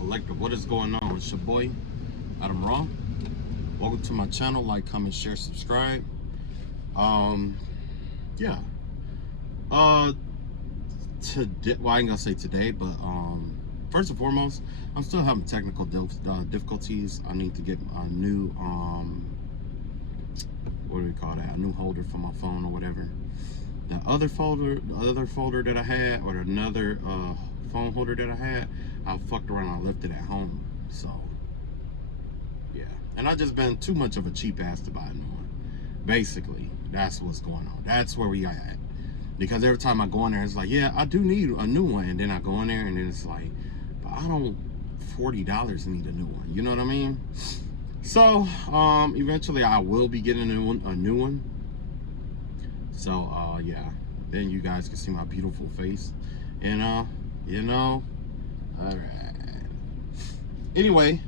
Collective. What is going on? It's your boy, Adam Raw. Welcome to my channel. Like, comment, share, subscribe. Yeah. Today, well, I ain't gonna say today, but first and foremost, I'm still having technical difficulties. I need to get a new what do we call that? A new holder for my phone or whatever. The other folder that I had, or another phone holder that I had, I fucked around and I left it at home. So yeah, and I just been too much of a cheap ass to buy a new one. Basically, that's what's going on. That's where we at. Because every time I go in there, it's like, yeah, I do need a new one, and then I go in there and then it's like, but I don't $40 need a new one. You know what I mean? So eventually I will be getting a new one. So yeah, then you guys can see my beautiful face, and you know, all right. Anyway,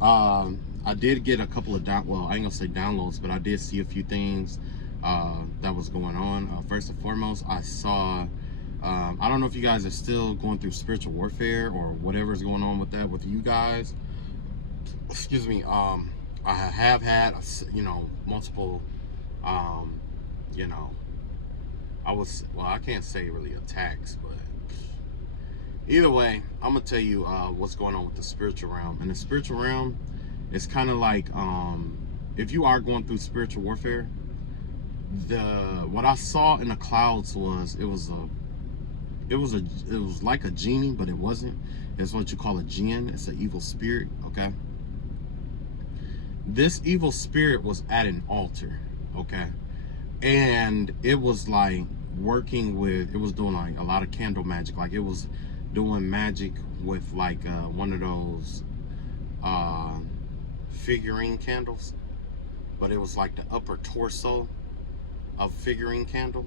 I did get a couple of well, I ain't gonna say downloads, but I did see a few things that was going on. First and foremost, I saw I don't know if you guys are still going through spiritual warfare or whatever's going on with that with you guys. Excuse me. I have had, you know, multiple you know, I can't say really attacks, but either way, I'm gonna tell you what's going on with the spiritual realm. In the spiritual realm, it's kind of like if you are going through spiritual warfare, what I saw in the clouds was it was like a genie, but it wasn't. It's what you call a jinn. It's an evil spirit. Okay, this evil spirit was at an altar. Okay, and it was like working with, it was doing like a lot of candle magic. Like it was doing magic with like one of those figurine candles, but it was like the upper torso of figurine candle.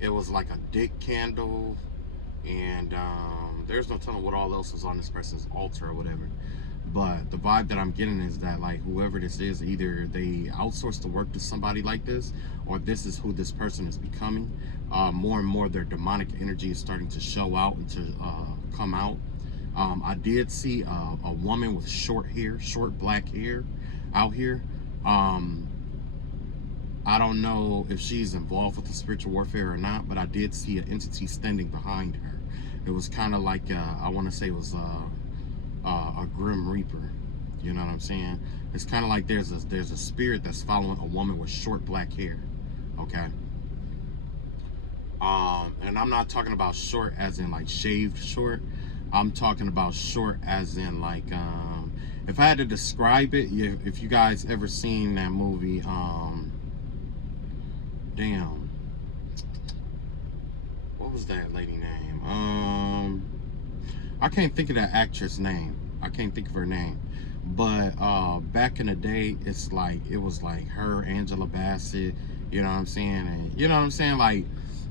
It was like a dick candle, and there's no telling what all else was on this person's altar or whatever. But the vibe that I'm getting is that like whoever this is, either they outsource the work to somebody like this, or this is who this person is becoming. More and more their demonic energy is starting to show out and to come out. I did see a woman with short hair, short black hair out here. I don't know if she's involved with the spiritual warfare or not, but I did see an entity standing behind her. It was kind of like, I want to say it was a Grim Reaper. You know what I'm saying? It's kind of like there's a spirit that's following a woman with short black hair. Okay. And I'm not talking about short as in like shaved short. I'm talking about short as in like, if I had to describe it, if you guys ever seen that movie, damn, what was that lady name? I can't think of that actress name. I can't think of her name. But back in the day, it was like her, Angela Bassett, you know what I'm saying? And you know what I'm saying? Like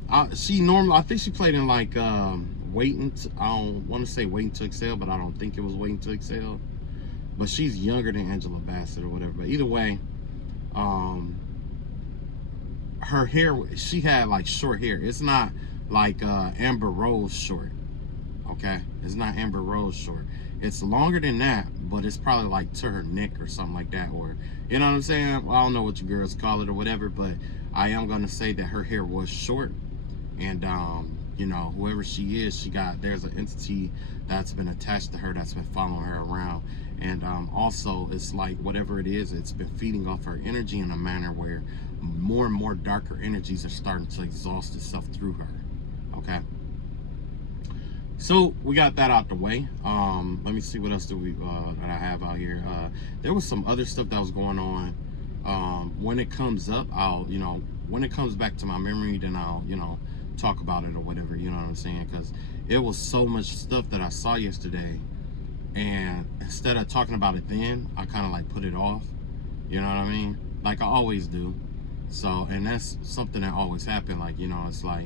I think she played in like I don't want to say Waiting to Exhale, but I don't think it was Waiting to Exhale. But she's younger than Angela Bassett or whatever. But either way, her hair, she had like short hair. It's not like Amber Rose short. Okay, it's not Amber Rose short. It's longer than that, but it's probably like to her neck or something like that, or you know what I'm saying? Well, I don't know what you girls call it or whatever, but I am gonna say that her hair was short. And you know, whoever she is, there's an entity that's been attached to her that's been following her around. And also it's like whatever it is, it's been feeding off her energy in a manner where more and more darker energies are starting to exhaust itself through her. Okay, so we got that out the way. Let me see what else that I have out here. There was some other stuff that was going on. When it comes up, when it comes back to my memory, then I'll, talk about it or whatever, you know what I'm saying? Because it was so much stuff that I saw yesterday, and instead of talking about it then, I kind of like put it off, you know what I mean? Like I always do. So, and that's something that always happened. Like, it's like,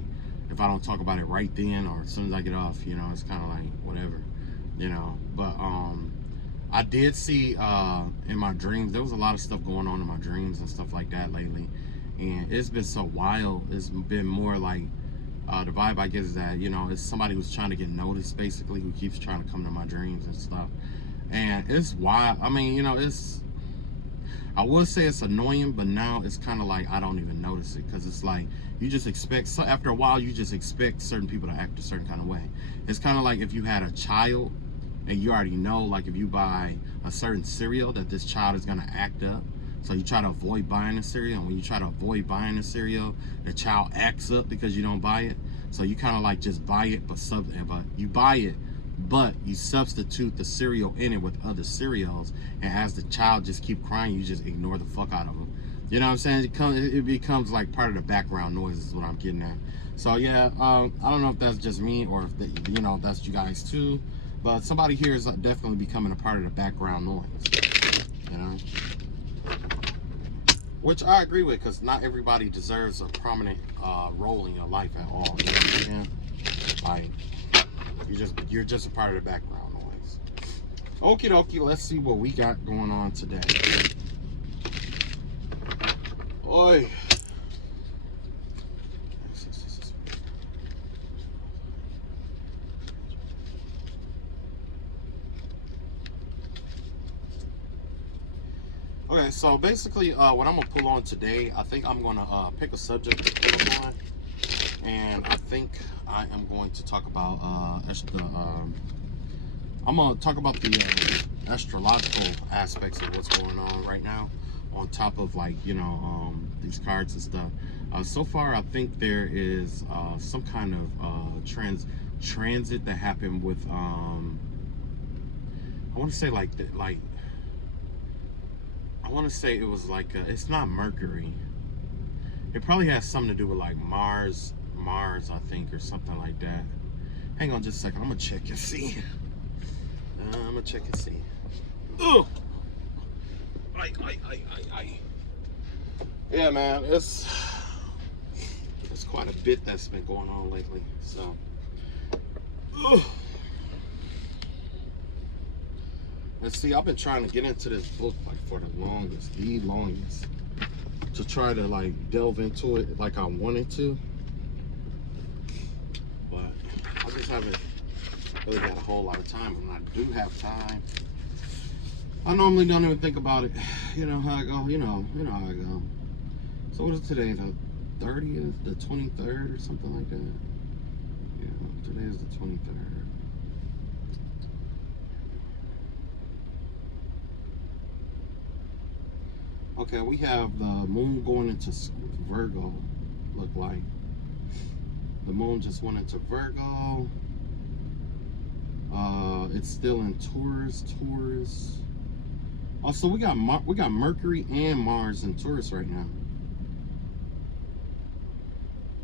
if I don't talk about it right then, or as soon as I get off, it's kind of like whatever, but I did see in my dreams, there was a lot of stuff going on in my dreams and stuff like that lately, and it's been so wild. It's been more like The vibe I get is that, you know, it's somebody who's trying to get noticed, basically, who keeps trying to come to my dreams and stuff. And it's wild. I mean, you know, I would say it's annoying, but now it's kind of like I don't even notice it, because it's like you just expect, so after a while, you just expect certain people to act a certain kind of way. It's kind of like if you had a child and you already know, like if you buy a certain cereal, that this child is going to act up. So you try to avoid buying the cereal, and when you try to avoid buying the cereal, the child acts up because you don't buy it. So you kind of like just buy it, but you buy it, but you substitute the cereal in it with other cereals, and as the child just keep crying, you just ignore the fuck out of them. You know what I'm saying? It becomes like part of the background noise is what I'm getting at. So yeah, I don't know if that's just me or if you know, that's you guys too, but somebody here is definitely becoming a part of the background noise, you know, which I agree with, because not everybody deserves a prominent role in your life at all. You know what I'm saying? Like, you're just a part of the background noise. Okie dokie, let's see what we got going on today. Oi. Okay, so basically what I'm gonna pull on today, I think I'm gonna pick a subject to pull on, and I think I am going to talk about I'm gonna talk about the astrological aspects of what's going on right now, on top of, like, you know, these cards and stuff. So far, I think there is some kind of transit that happened with I want to say I want to say it was like it's not Mercury. It probably has something to do with like Mars, I think, or something like that. Hang on just a second. I'm gonna check and see. Oh, yeah, man, it's quite a bit that's been going on lately. So, let's see. I've been trying to get into this book like for the longest, to try to like delve into it like I wanted to, but I just haven't really got a whole lot of time. When I do have time, I normally don't even think about it. You know how I go. You know how I go. So what is today? The 30th, the 23rd, or something like that. Yeah, today is the 23rd. Okay, we have the moon going into Virgo, look like. The moon just went into Virgo. It's still in Taurus. Also, we got Mercury and Mars in Taurus right now.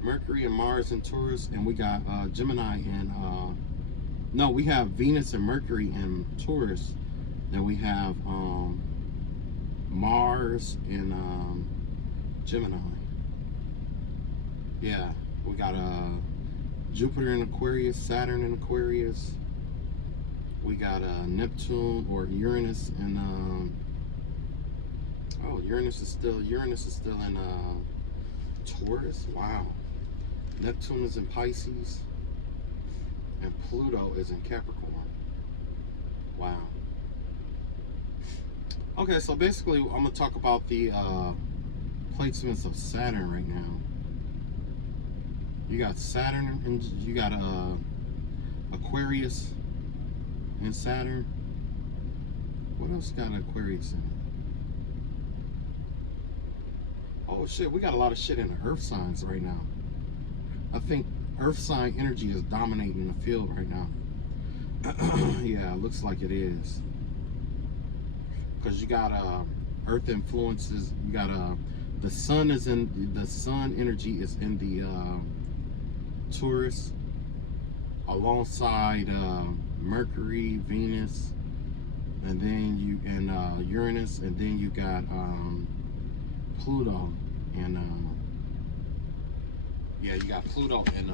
Mercury and Mars in Taurus, and we got Gemini and no, we have Venus and Mercury in Taurus. Then we have Mars in Gemini. Yeah, we got Jupiter in Aquarius, Saturn in Aquarius. We got Neptune or Uranus in oh, Uranus is still in Taurus. Wow. Neptune is in Pisces, and Pluto is in Capricorn. Wow. Okay, so basically I'm gonna talk about the placements of Saturn right now. You got Saturn, and you got Aquarius and Saturn. What else got Aquarius in it? Oh shit, we got a lot of shit in the Earth signs right now. I think Earth sign energy is dominating the field right now. Yeah, it looks like it is. Because you got Earth influences. You got the sun energy is in the Taurus, alongside Mercury, Venus, and then Uranus, and then you got Pluto and yeah, you got Pluto and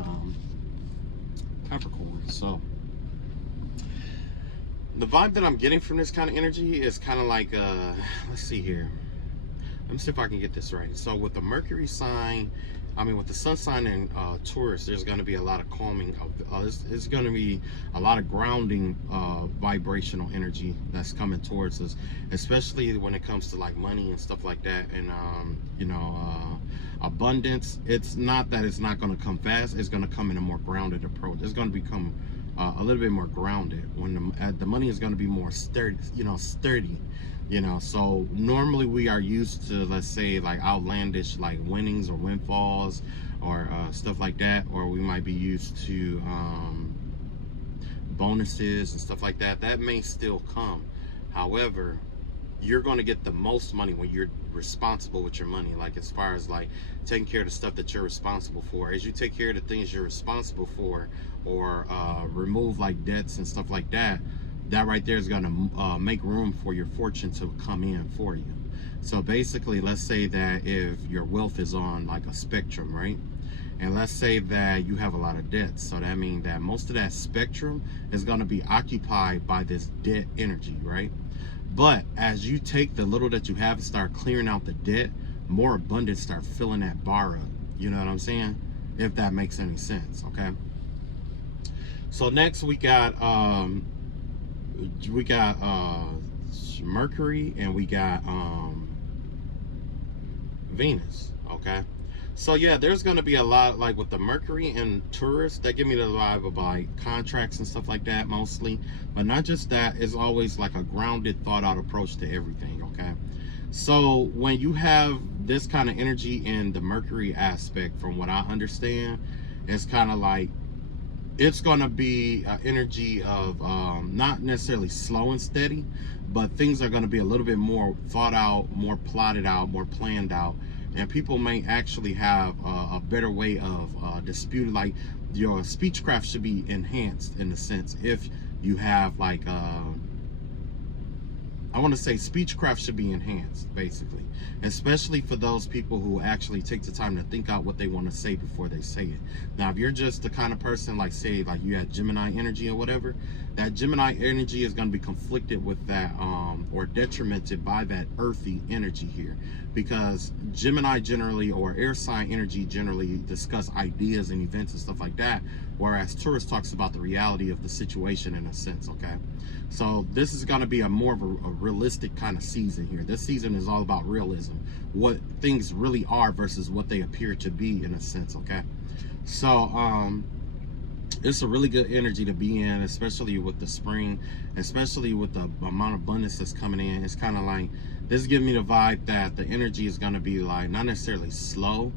Capricorn. So the vibe that I'm getting from this kind of energy is kind of like let's see here. Let me see if I can get this right. So with the Mercury sign I mean, with the sun sign in Taurus, there's going to be a lot of calming. It's going to be a lot of grounding vibrational energy that's coming towards us, especially when it comes to like money and stuff like that. And, abundance. It's not that it's not going to come fast. It's going to come in a more grounded approach. It's going to become a little bit more grounded when the money is going to be more sturdy, sturdy. So normally we are used to, let's say, like outlandish like winnings or windfalls or stuff like that, or we might be used to bonuses and stuff like that. That may still come. However, you're going to get the most money when you're responsible with your money, like as far as like taking care of the stuff that you're responsible for. As you take care of the things you're responsible for, or remove like debts and stuff like that, that right there is going to make room for your fortune to come in for you. So basically, let's say that if your wealth is on like a spectrum, right? And let's say that you have a lot of debts. So that means that most of that spectrum is going to be occupied by this debt energy, right? But as you take the little that you have and start clearing out the debt, more abundance start filling that bar up. You know what I'm saying? If that makes any sense, okay? So next we got Mercury, and we got Venus, okay? So yeah, there's going to be a lot like with the Mercury and Taurus that give me the vibe of like contracts and stuff like that mostly, but not just that. It's always like a grounded, thought out approach to everything, okay? So when you have this kind of energy in the Mercury aspect, from what I understand, it's kind of like it's going to be an energy of not necessarily slow and steady, but things are going to be a little bit more thought out, more plotted out, more planned out. And people may actually have a better way of disputing. Like your speechcraft should be enhanced in a sense. If you have like, I want to say speechcraft should be enhanced, basically. Especially for those people who actually take the time to think out what they want to say before they say it. Now, if you're just the kind of person, like say, like you had Gemini energy or whatever, that Gemini energy is going to be conflicted with that, or detrimented by that earthy energy here. Because Gemini generally, or air sign energy generally, discuss ideas and events and stuff like that. Whereas Taurus talks about the reality of the situation in a sense, okay? So this is going to be more of a realistic kind of season here. This season is all about realism, what things really are versus what they appear to be in a sense, okay? So it's a really good energy to be in, especially with the spring, especially with the amount of abundance that's coming in. It's kind of like, this gives me the vibe that the energy is going to be like not necessarily slow,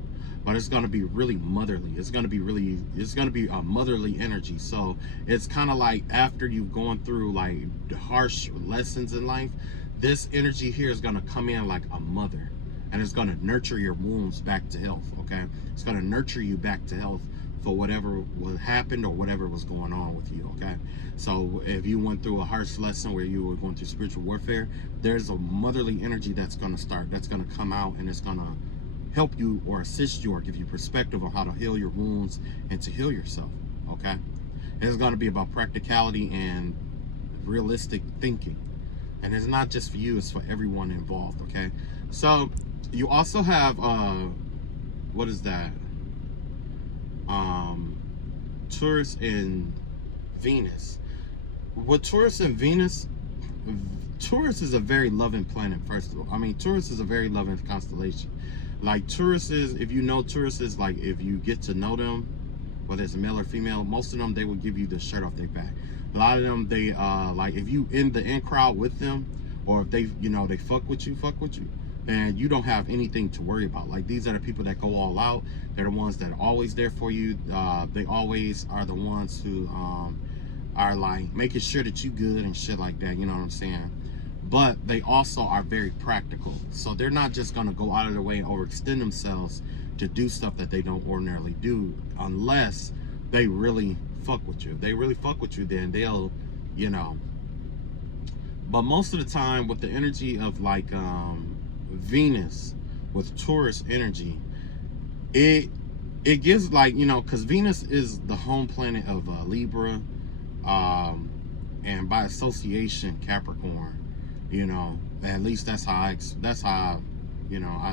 but it's going to be really motherly. It's going to be a motherly energy. So it's kind of like after you've gone through like the harsh lessons in life, this energy here is going to come in like a mother, and it's going to nurture your wounds back to health, okay? It's going to nurture you back to health for whatever happened or whatever was going on with you, okay? So if you went through a harsh lesson where you were going through spiritual warfare, there's a motherly energy that's going to come out, and it's going to help you or assist you or give you perspective on how to heal your wounds and to heal yourself, okay? It's going to be about practicality and realistic thinking. And it's not just for you, it's for everyone involved, okay? So you also have, what is that? Taurus and Venus. With Taurus and Venus, Taurus is a very loving planet, first of all. I mean, Taurus is a very loving constellation. Like Taurus is, if you know Taurus is, like if you get to know them, whether it's male or female, most of them, they will give you the shirt off their back. A lot of them, they like if you in the in crowd with them, or if they, they fuck with you, and you don't have anything to worry about. Like these are the people that go all out. They're the ones that are always there for you. They always are the ones who are like making sure that you good and shit like that. You know what I'm saying? But they also are very practical. So they're not just going to go out of their way and overextend themselves to do stuff that they don't ordinarily do, unless they really fuck with you. If they really fuck with you, then they'll, But most of the time with the energy of like Venus with Taurus energy, it gives like, because Venus is the home planet of Libra, and by association Capricorn. At least that's how I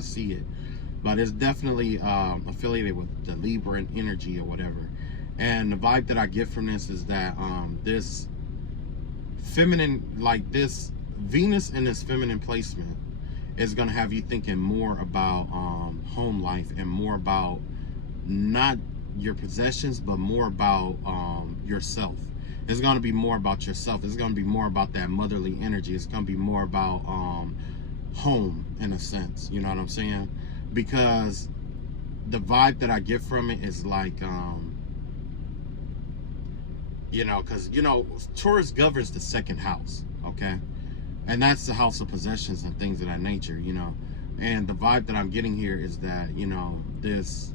see it. but it's definitely affiliated with the Libran energy or whatever. And the vibe that I get from this is that this feminine, like this Venus in this feminine placement is going to have you thinking more about home life and more about not your possessions, but more about yourself. It's going to be more about yourself. It's going to be more about that motherly energy. It's going to be more about home in a sense. You know what I'm saying? Because the vibe that I get from it is like, you know, because, you know, Taurus governs the second house, okay? And that's the house of possessions and things of that nature, you know. And the vibe that I'm getting here is that, you know, this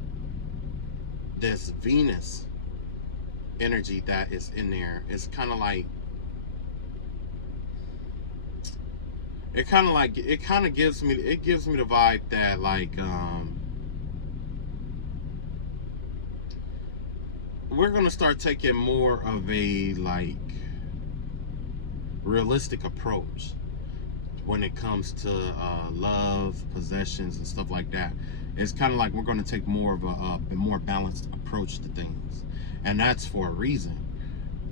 Venus energy that is in there is kind of like, it kind of gives me the vibe that like we're gonna start taking more of a like realistic approach when it comes to love, possessions, and stuff like that. It's kind of like we're going to take more of a more balanced approach to things, and that's for a reason.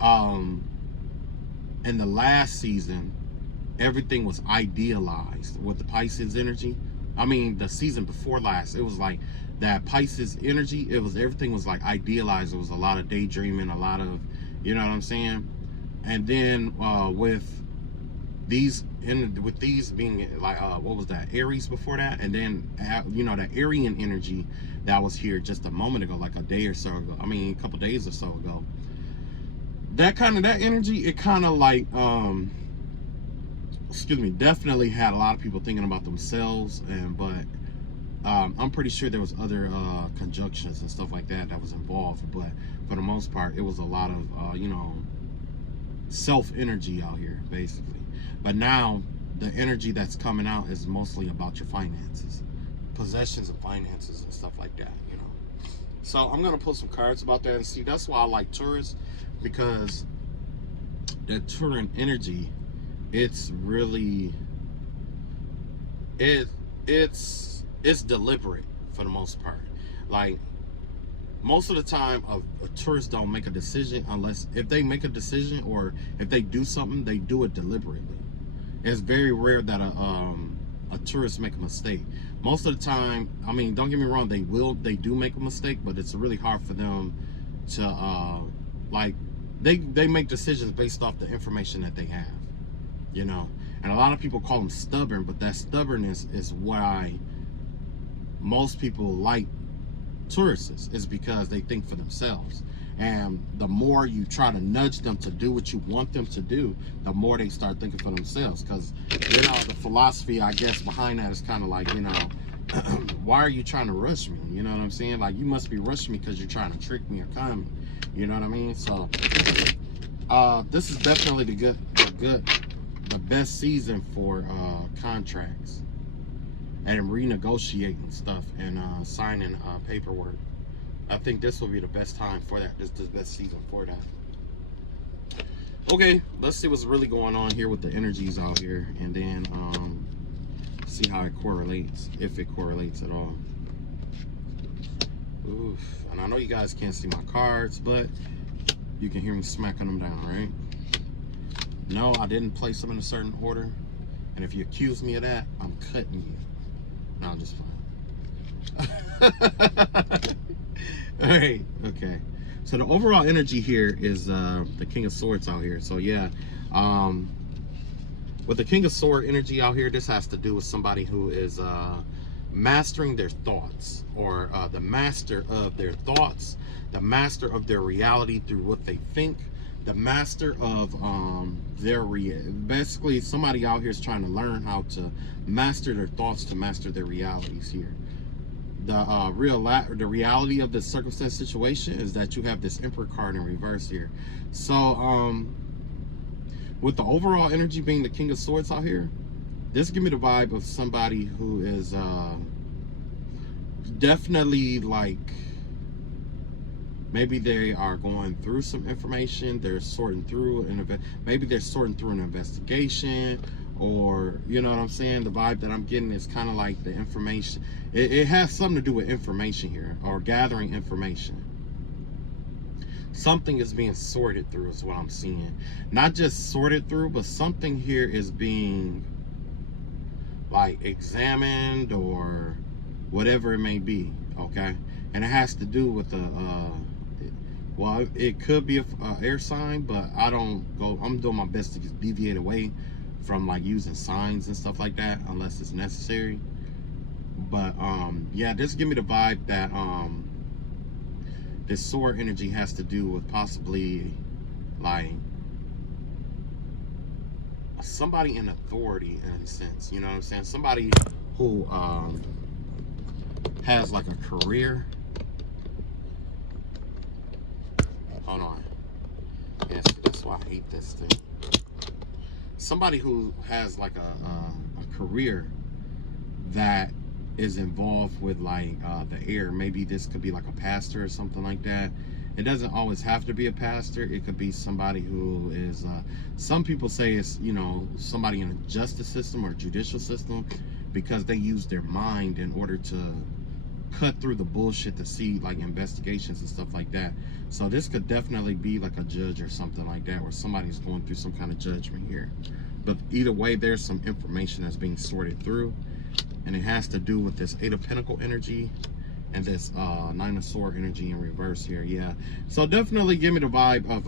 In the last season, everything was idealized with the Pisces energy. I mean, the season before last, it was like that Pisces energy. Everything was like idealized. It was a lot of daydreaming, a lot of, you know what I'm saying. And then with these being like what was that, Aries before that, and then you know, that Aryan energy that was here just a moment ago, like a day or so ago, I mean a couple days or so ago, that energy, it kind of like excuse me, definitely had a lot of people thinking about themselves, and but I'm pretty sure there was other conjunctions and stuff like that was involved, but for the most part it was a lot of you know, self energy out here basically. But now the energy that's coming out is mostly about your finances, possessions and finances and stuff like that, you know. So I'm gonna pull some cards about that and see. That's why I like Taurus, because the Tauran energy, it's really it's deliberate for the most part. Like most of the time, a Taurus don't make a decision unless if they make a decision, or if they do something, they do it deliberately. It's very rare that a Taurus make a mistake. Most of the time, I mean, don't get me wrong, they do make a mistake, but it's really hard for them to like they make decisions based off the information that they have, you know. And a lot of people call them stubborn, but that stubbornness is why most people like Tauruses, is because they think for themselves. And the more you try to nudge them to do what you want them to do, the more they start thinking for themselves. Because, you know, the philosophy, I guess, behind that is kind of like, you know, why are you trying to rush me? You know what I'm saying? Like, you must be rushing me because you're trying to trick me or con me. You know what I mean? So, this is definitely the best season for contracts and renegotiating stuff and signing paperwork. I think this will be the best time for that. This is the best season for that. Okay, let's see what's really going on here with the energies out here, and then see how it correlates, if it correlates at all. Oof. And I know you guys can't see my cards, but you can hear me smacking them down, right? No, I didn't place them in a certain order, and if you accuse me of that, I'm cutting you. No, I'm just fine. All right, okay. So the overall energy here is the King of Swords out here. So yeah, with the King of Sword energy out here, this has to do with somebody who is mastering their thoughts, or the master of their thoughts, the master of their reality through what they think, the master of basically somebody out here is trying to learn how to master their thoughts to master their realities here. The reality of the circumstance situation is that you have this Emperor card in reverse here. So with the overall energy being the King of Swords out here, this give me the vibe of somebody who is definitely like, maybe they are going through some information, they're sorting through maybe they're sorting through an investigation, or you know what I'm saying. The vibe that I'm getting is kind of like the information. It has something to do with information here, or gathering information. Something is being sorted through is what I'm seeing. Not just sorted through, but something here is being like examined or whatever it may be, okay? And it has to do with the well, it could be a air sign, but I'm doing my best to just deviate away from like using signs and stuff like that unless it's necessary. But yeah, this give me the vibe that this sword energy has to do with possibly like somebody in authority in a sense, you know what I'm saying? Somebody who has like a career. Hold on. Yes, that's why I hate this thing. Somebody who has like a career that is involved with like the air. Maybe this could be like a pastor or something like that. It doesn't always have to be a pastor. It could be somebody who is some people say it's, you know, somebody in a justice system or judicial system, because they use their mind in order to cut through the bullshit to see like investigations and stuff like that. So this could definitely be like a judge or something like that, where somebody's going through some kind of judgment here. But either way, there's some information that's being sorted through, and it has to do with this 8 of Pentacle energy and this 9 of Sword energy in reverse here. Yeah, so definitely give me the vibe of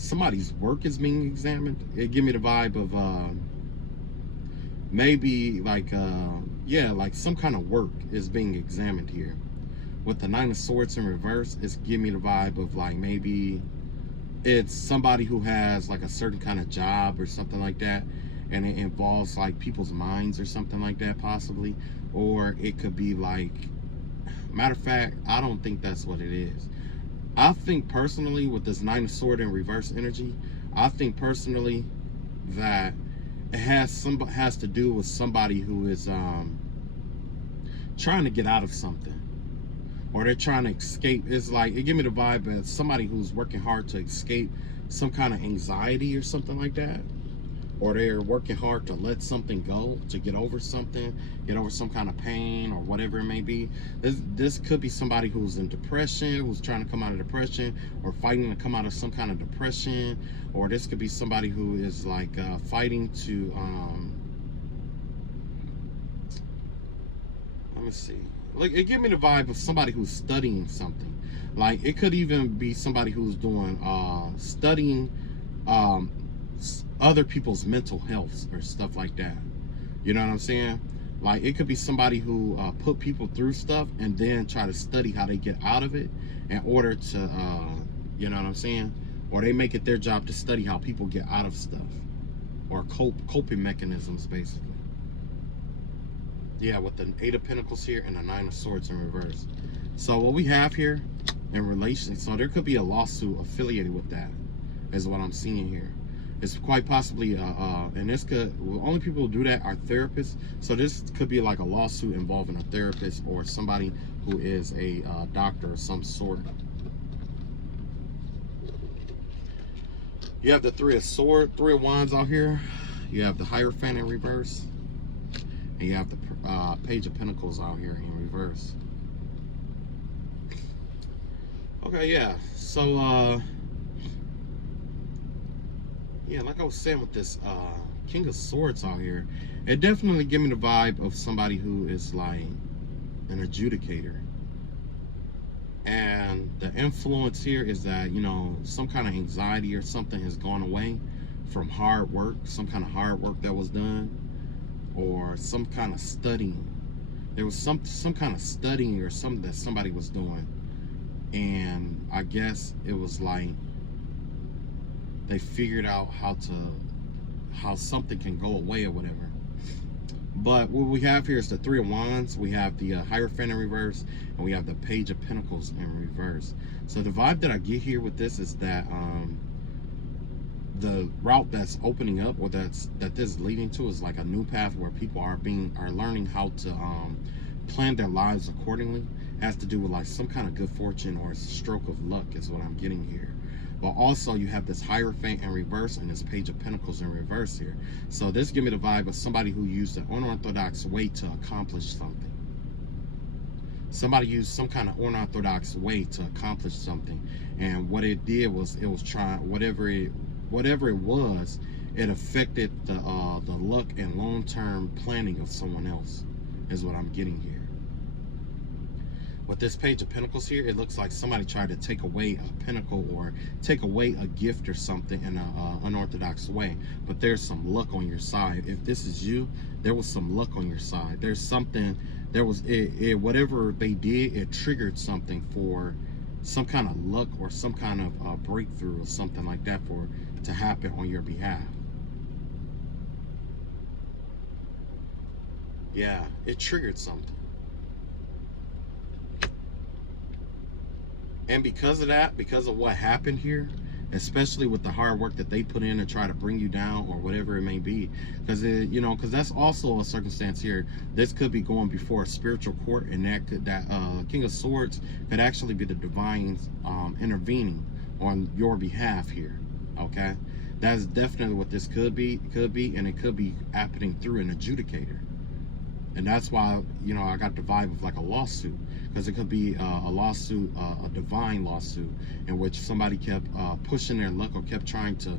somebody's work is being examined. It give me the vibe of maybe like yeah, like some kind of work is being examined here. With the 9 of Swords in reverse, it's give me the vibe of like maybe it's somebody who has like a certain kind of job or something like that, and it involves like people's minds or something like that possibly. Or it could be like, matter of fact, I don't think that's what it is. I think personally with this 9 of Sword in reverse energy, I think personally that it has to do with somebody who is trying to get out of something, or they're trying to escape. It's like, it give me the vibe of somebody who's working hard to escape some kind of anxiety or something like that, or they're working hard to let something go, to get over something, get over some kind of pain or whatever it may be. This could be somebody who's in depression, who's trying to come out of depression, or fighting to come out of some kind of depression. Or this could be somebody who is like fighting to let me see, like it give me the vibe of somebody who's studying something. Like it could even be somebody who's doing studying other people's mental health or stuff like that. You know what I'm saying? Like it could be somebody who put people through stuff and then try to study how they get out of it in order to you know what I'm saying? Or they make it their job to study how people get out of stuff, or coping mechanisms basically. Yeah, with the 8 of Pentacles here and the 9 of Swords in reverse. So what we have here in relation, so there could be a lawsuit affiliated with that, is what I'm seeing here. It's quite possibly and this could, well, only people who do that are therapists. So this could be like a lawsuit involving a therapist or somebody who is a doctor of some sort. You have the 3 of Wands out here. You have the Hierophant in reverse, and you have the Page of Pentacles out here in reverse. Okay, yeah. So yeah, like I was saying with this King of Swords out here, it definitely give me the vibe of somebody who is like an adjudicator. And the influence here is that, you know, some kind of anxiety or something has gone away from hard work, some kind of hard work that was done, or some kind of studying. There was some kind of studying or something that somebody was doing, and I guess it was like they figured out how something can go away or whatever. But what we have here is the 3 of Wands. We have the Hierophant in reverse, and we have the Page of Pentacles in reverse. So the vibe that I get here with this is that the route that's opening up, or that this is leading to, is like a new path where people are learning how to plan their lives accordingly. It has to do with like some kind of good fortune or stroke of luck is what I'm getting here. But also you have this Hierophant in reverse and this Page of Pentacles in reverse here. So this give me the vibe of somebody who used an unorthodox way to accomplish something. Somebody used some kind of unorthodox way to accomplish something, and what it did was it was trying whatever it was, it affected the luck and long-term planning of someone else, is what I'm getting here. With this Page of Pentacles here, it looks like somebody tried to take away a pentacle or take away a gift or something in an unorthodox way. But there's some luck on your side. If this is you, there was some luck on your side. There's something, there was, whatever they did, it triggered something for some kind of luck or some kind of breakthrough or something like that to happen on your behalf. Yeah, it triggered something. And because of that, because of what happened here, especially with the hard work that they put in to try to bring you down or whatever it may be, because because that's also a circumstance here. This could be going before a spiritual court, and that King of Swords could actually be the divine intervening on your behalf here. Okay, that's definitely what this could be, and it could be happening through an adjudicator. And that's why, I got the vibe of like a lawsuit, because it could be a lawsuit, a divine lawsuit, in which somebody kept pushing their luck or kept trying to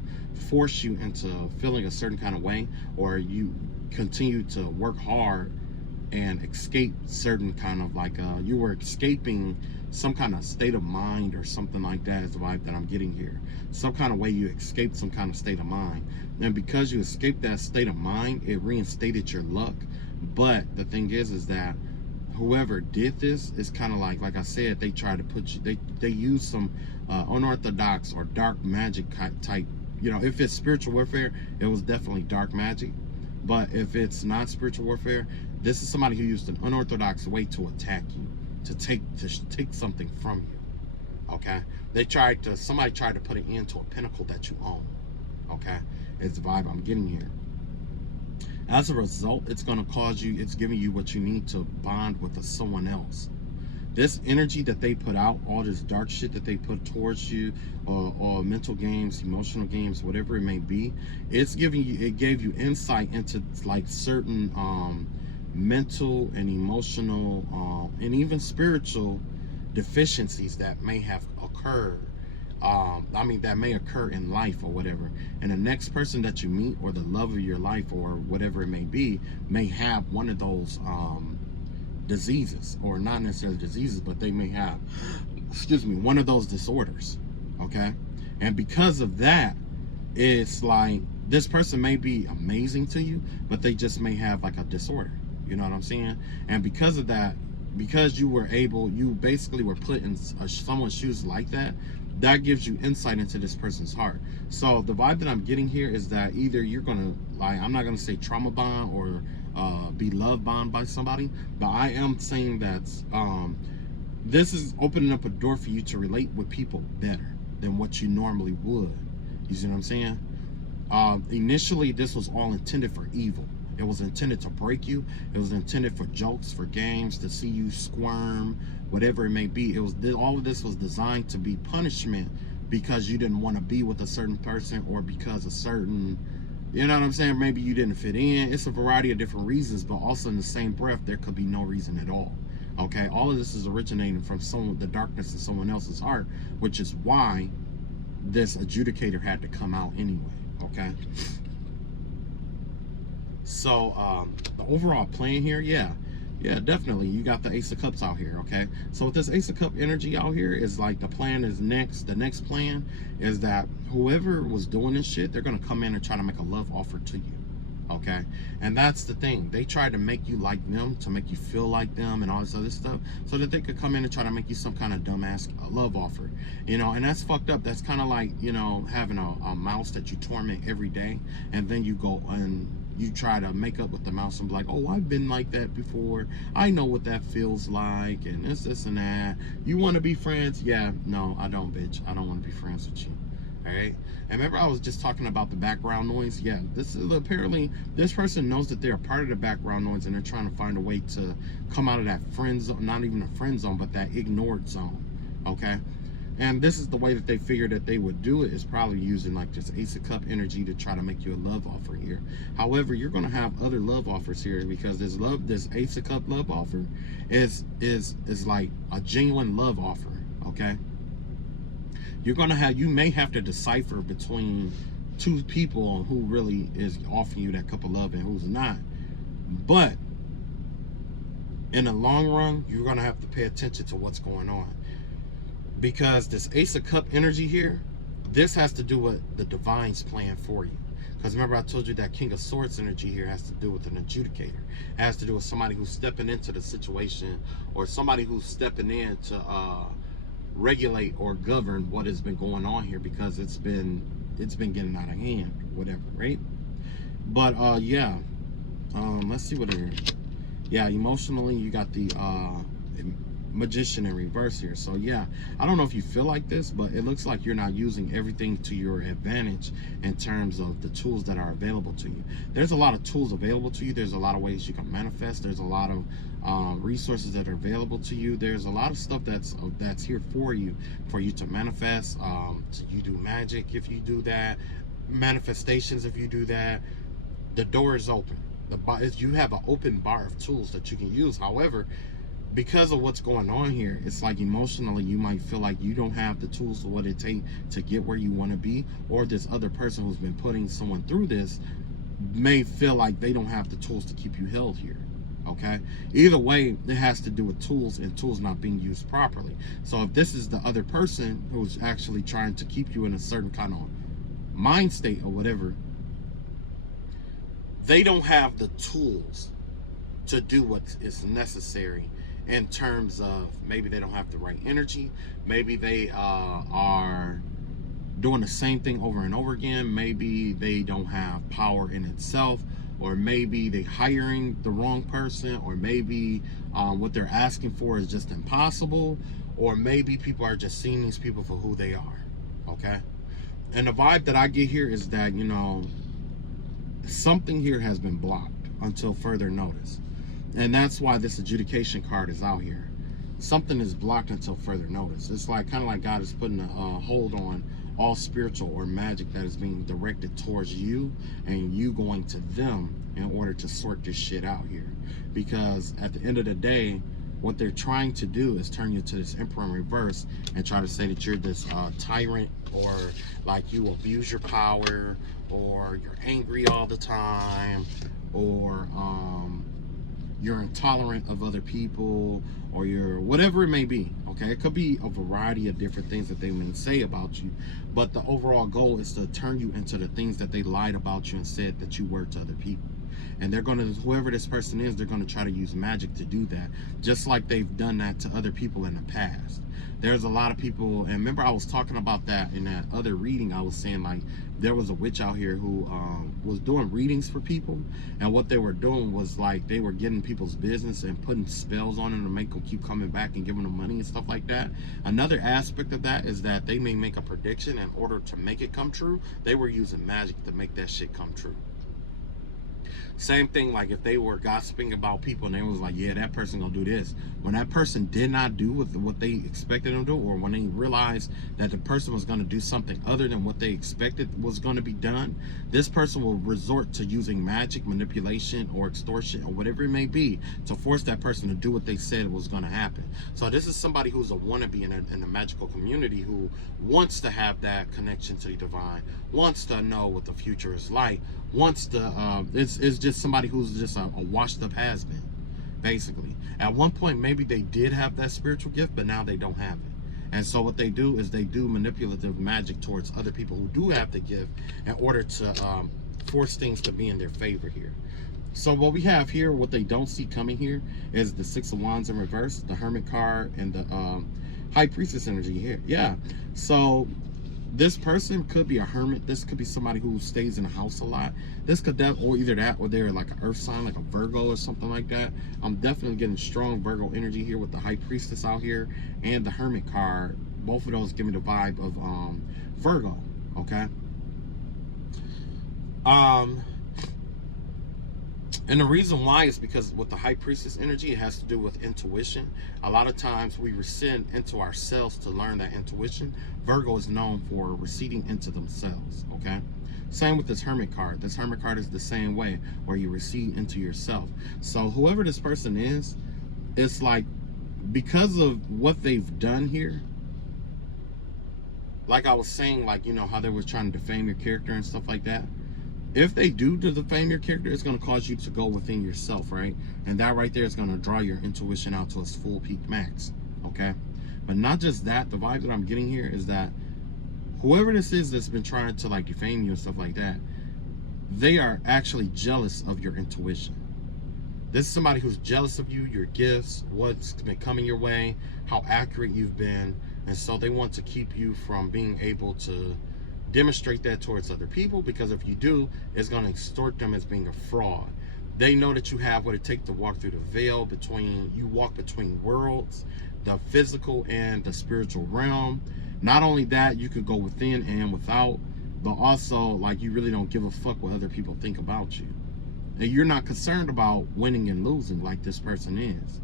force you into feeling a certain kind of way, or you continue to work hard and escape certain kind of like, you were escaping some kind of state of mind or something like that is the vibe that I'm getting here. Some kind of way you escaped some kind of state of mind. And because you escaped that state of mind, it reinstated your luck. But the thing is that whoever did this is kind of like I said, they try to put you, they use some unorthodox or dark magic type. If it's spiritual warfare, it was definitely dark magic. But if it's not spiritual warfare, this is somebody who used an unorthodox way to attack you, to take something from you. Okay, somebody tried to put an end to a pinnacle that you own. Okay, it's the vibe I'm getting here. As a result, it's going to cause you, it's giving you what you need to bond with someone else. This energy that they put out, all this dark shit that they put towards you, or mental games, emotional games, whatever it may be, it gave you insight into like certain mental and emotional and even spiritual deficiencies that may have occurred. That may occur in life or whatever, and the next person that you meet, or the love of your life, or whatever it may be, may have one of those diseases, or not necessarily diseases, but they may have, one of those disorders. Okay, and because of that, it's like this person may be amazing to you, but they just may have like a disorder. You know what I'm saying? And because of that, because you basically were put in someone's shoes like that, that gives you insight into this person's heart. So the vibe that I'm getting here is that either you're gonna, I'm not gonna say trauma bond or be love bound by somebody, but I am saying that this is opening up a door for you to relate with people better than what you normally would. You see what I'm saying? Initially, this was all intended for evil. It was intended to break you. It was intended for jokes, for games, to see you squirm, whatever it may be. All of this was designed to be punishment because you didn't want to be with a certain person, or because a certain, you know what I'm saying? Maybe you didn't fit in. It's a variety of different reasons, but also in the same breath, there could be no reason at all. Okay, all of this is originating from the darkness in someone else's heart, which is why this adjudicator had to come out anyway. Okay. So the overall plan here, yeah, definitely, you got the Ace of Cups out here. Okay, so with this Ace of Cup energy out here, is like the plan is the next plan is that whoever was doing this shit, they're gonna come in and try to make a love offer to you. Okay, and that's the thing, they try to make you like them, to make you feel like them and all this other stuff, so that they could come in and try to make you some kind of dumbass love offer, and that's fucked up. That's kind of like, having a mouse that you torment every day, and then you go and you try to make up with the mouse and be like, oh, I've been like that before, I know what that feels like, and this and that. You want to be friends? Yeah, no, I don't, bitch. I don't want to be friends with you. All right. And remember, I was just talking about the background noise. Yeah, this is apparently, this person knows that they're a part of the background noise, and they're trying to find a way to come out of that friend zone, not even a friend zone, but that ignored zone. Okay, And this is the way that they figured that they would do it, is probably using like this Ace of Cup energy to try to make you a love offer here. However, you're going to have other love offers here, because this Ace of Cup love offer is like a genuine love offer. Okay, you may have to decipher between two people on who really is offering you that cup of love and who's not. But in the long run, you're going to have to pay attention to what's going on, because this Ace of Cup energy here, this has to do with the divine's plan for you. Because remember, I told you that King of Swords energy here has to do with an adjudicator. It has to do with somebody who's stepping into the situation, or somebody who's stepping in to regulate or govern what has been going on here, because it's been getting out of hand, whatever, right? But yeah, let's see what here. Yeah, emotionally, you got the Magician in reverse here. So yeah, I don't know if you feel like this, but it looks like you're not using everything to your advantage in terms of the tools that are available to you. There's a lot of tools available to you. There's a lot of ways you can manifest. There's a lot of resources that are available to you. There's a lot of stuff that's here for you to manifest. You do magic if you do that, manifestations if you do that. The door is open. You have an open bar of tools that you can use. However, because of what's going on here, it's like emotionally you might feel like you don't have the tools or what it takes to get where you want to be, or this other person who's been putting someone through this may feel like they don't have the tools to keep you held here. Okay, either way, it has to do with tools, and tools not being used properly. So if this is the other person who's actually trying to keep you in a certain kind of mind state or whatever, they don't have the tools to do what is necessary, in terms of maybe they don't have the right energy, maybe they are doing the same thing over and over again, maybe they don't have power in itself, or maybe they hiring the wrong person, or maybe what they're asking for is just impossible, or maybe people are just seeing these people for who they are. Okay, and the vibe that I get here is that, you know, something here has been blocked until further notice. And that's why this adjudication card is out here. Something is blocked until further notice. It's like kind of like God is putting a hold on all spiritual or magic that is being directed towards you, and you going to them in order to sort this shit out here. Because at the end of the day, what they're trying to do is turn you to this Emperor in reverse and try to say that you're this tyrant, or like you abuse your power, or you're angry all the time, or you're intolerant of other people, or you're whatever it may be. Okay, it could be a variety of different things that they may say about you, but the overall goal is to turn you into the things that they lied about you and said that you were to other people. And they're going to, whoever this person is, they're going to try to use magic to do that, just like they've done that to other people in the past. There's a lot of people, and remember I was talking about that in that other reading. I was saying like there was a witch out here who was doing readings for people, and what they were doing was like they were getting people's business and putting spells on them to make them keep coming back and giving them money and stuff like that. Another aspect of that is that they may make a prediction, in order to make it come true, they were using magic to make that shit come true. Same thing, like if they were gossiping about people and they was like, yeah, that person gonna do this. When that person did not do what they expected them to do, or when they realized that the person was gonna do something other than what they expected was gonna be done, this person will resort to using magic, manipulation, or extortion, or whatever it may be, to force that person to do what they said was gonna happen. So this is somebody who's a wannabe in the magical community, who wants to have that connection to the divine, wants to know what the future is like, wants to, it's just somebody who's just a washed up has-been, basically. At one point, maybe they did have that spiritual gift, but now they don't have it. And so what they do is they do manipulative magic towards other people who do have the gift, in order to force things to be in their favor here. So what we have here, what they don't see coming here, is the Six of Wands in reverse, the Hermit card, and the High Priestess energy here. Yeah, so this person could be a hermit. This could be somebody who stays in a house a lot. This could, or either that, or they're like an earth sign, like a Virgo or something like that. I'm definitely getting strong Virgo energy here with the High Priestess out here and the Hermit card. Both of those give me the vibe of Virgo. Okay. And the reason why is because with the high priestess energy, it has to do with intuition. A lot of times we recede into ourselves to learn that intuition. Virgo is known for receding into themselves, okay? Same with this Hermit card. This Hermit card is the same way, where you recede into yourself. So whoever this person is, it's like, because of what they've done here, like I was saying, like, you know, how they were trying to defame your character and stuff like that. If they do to defame your character, it's going to cause you to go within yourself, right? And that right there is going to draw your intuition out to its full peak max, okay? But not just that, the vibe that I'm getting here is that whoever this is that's been trying to like defame you and stuff like that, they are actually jealous of your intuition. This is somebody who's jealous of you, your gifts, what's been coming your way, how accurate you've been. And so they want to keep you from being able to demonstrate that towards other people, because if you do, it's going to extort them as being a fraud. They know that you have what it takes to walk through the veil between, you walk between worlds, the physical and the spiritual realm. Not only that, you could go within and without, but also like you really don't give a fuck what other people think about you. And you're not concerned about winning and losing like this person is.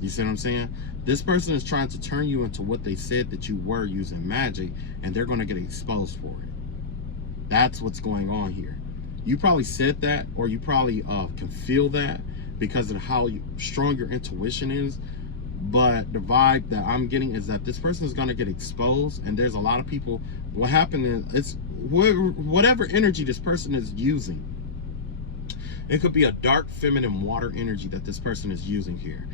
You see what I'm saying? This person is trying to turn you into what they said that you were using magic, and they're going to get exposed for it. That's what's going on here. You probably said that, or you probably can feel that because of how strong your intuition is. But the vibe that I'm getting is that this person is going to get exposed, and there's a lot of people. What happened is, it's whatever energy this person is using. It could be a dark feminine water energy that this person is using here.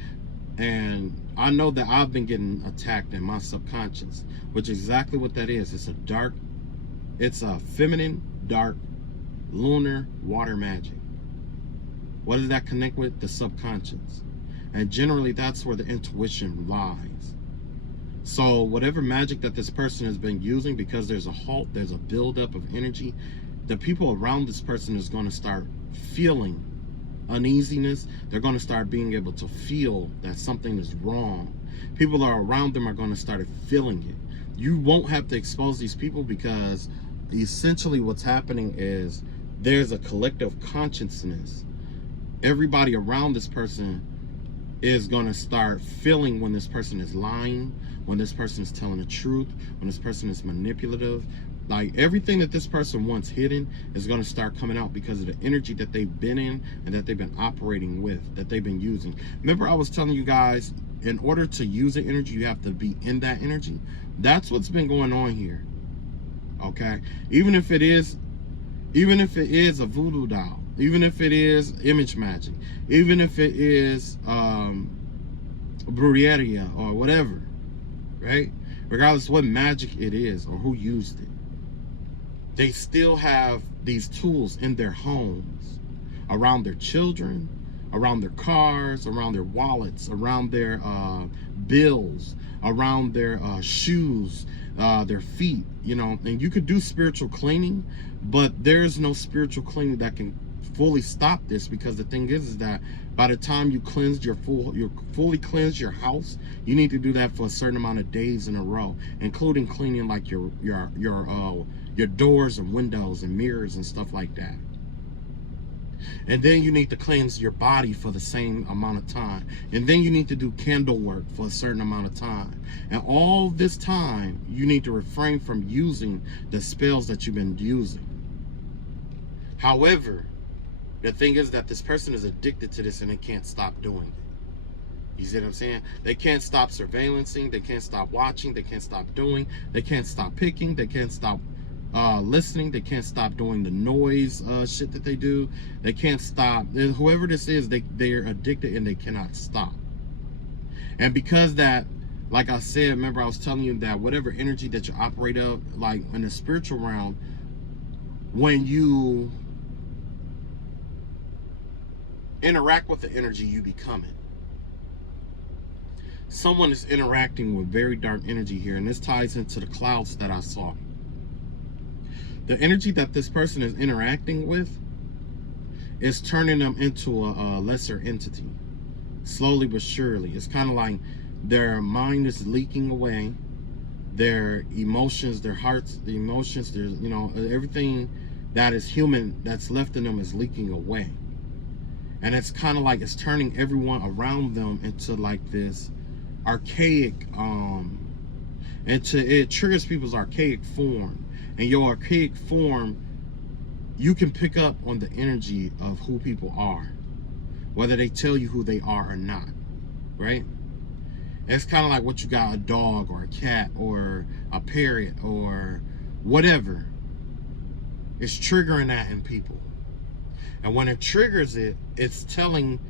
And I know that I've been getting attacked in my subconscious, which is exactly what that is. It's a feminine, dark, lunar water magic. What does that connect with? The subconscious. And generally that's where the intuition lies. So whatever magic that this person has been using, because there's a halt, there's a buildup of energy, the people around this person is going to start feeling uneasiness. They're going to start being able to feel that something is wrong. People that are around them are going to start feeling it. You won't have to expose these people, because essentially what's happening is there's a collective consciousness. Everybody around this person is going to start feeling when this person is lying, when this person is telling the truth, when this person is manipulative. Like everything that this person wants hidden is going to start coming out because of the energy that they've been in and that they've been operating with, that they've been using. Remember I was telling you guys, in order to use the energy, you have to be in that energy. That's what's been going on here. Okay? Even if it is a voodoo doll, even if it is image magic, even if it is brujeria or whatever, right? Regardless of what magic it is or who used it, they still have these tools in their homes, around their children, around their cars, around their wallets, around their bills, around their shoes, their feet, you know. And you could do spiritual cleaning, but there's no spiritual cleaning that can fully stop this, because the thing is that by the time you cleanse you fully cleanse your house, you need to do that for a certain amount of days in a row, including cleaning like your doors and windows and mirrors and stuff like that. And then you need to cleanse your body for the same amount of time. And then you need to do candle work for a certain amount of time. And all this time, you need to refrain from using the spells that you've been using. However, the thing is that this person is addicted to this and they can't stop doing it. You see what I'm saying? They can't stop surveillancing. They can't stop watching. They can't stop doing. They can't stop picking. They can't stop listening. They can't stop doing the noise shit that they do. They can't stop. Whoever this is, they're addicted and they cannot stop. And because that, like I said, remember I was telling you that whatever energy that you operate of, like in the spiritual realm, when you interact with the energy, you become it. Someone is interacting with very dark energy here, and this ties into the clouds that I saw. The energy that this person is interacting with is turning them into a lesser entity, slowly but surely. It's kind of like their mind is leaking away, their emotions, their hearts, the emotions, their, you know, everything that is human that's left in them is leaking away. And it's kind of like it's turning everyone around them into like this archaic, it triggers people's archaic form. And your archaic form, you can pick up on the energy of who people are, whether they tell you who they are or not, right? It's kind of like what you got, a dog or a cat or a parrot or whatever. It's triggering that in people. And when it triggers it, it's telling,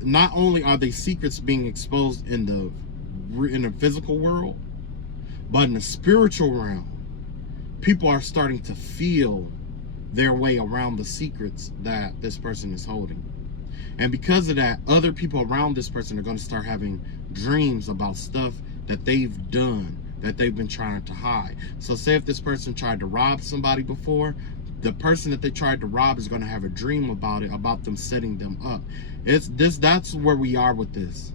not only are these secrets being exposed in the physical world, but in the spiritual realm, people are starting to feel their way around the secrets that this person is holding. And because of that, other people around this person are going to start having dreams about stuff that they've done, that they've been trying to hide. So say if this person tried to rob somebody before, the person that they tried to rob is going to have a dream about it, about them setting them up. That's where we are with this.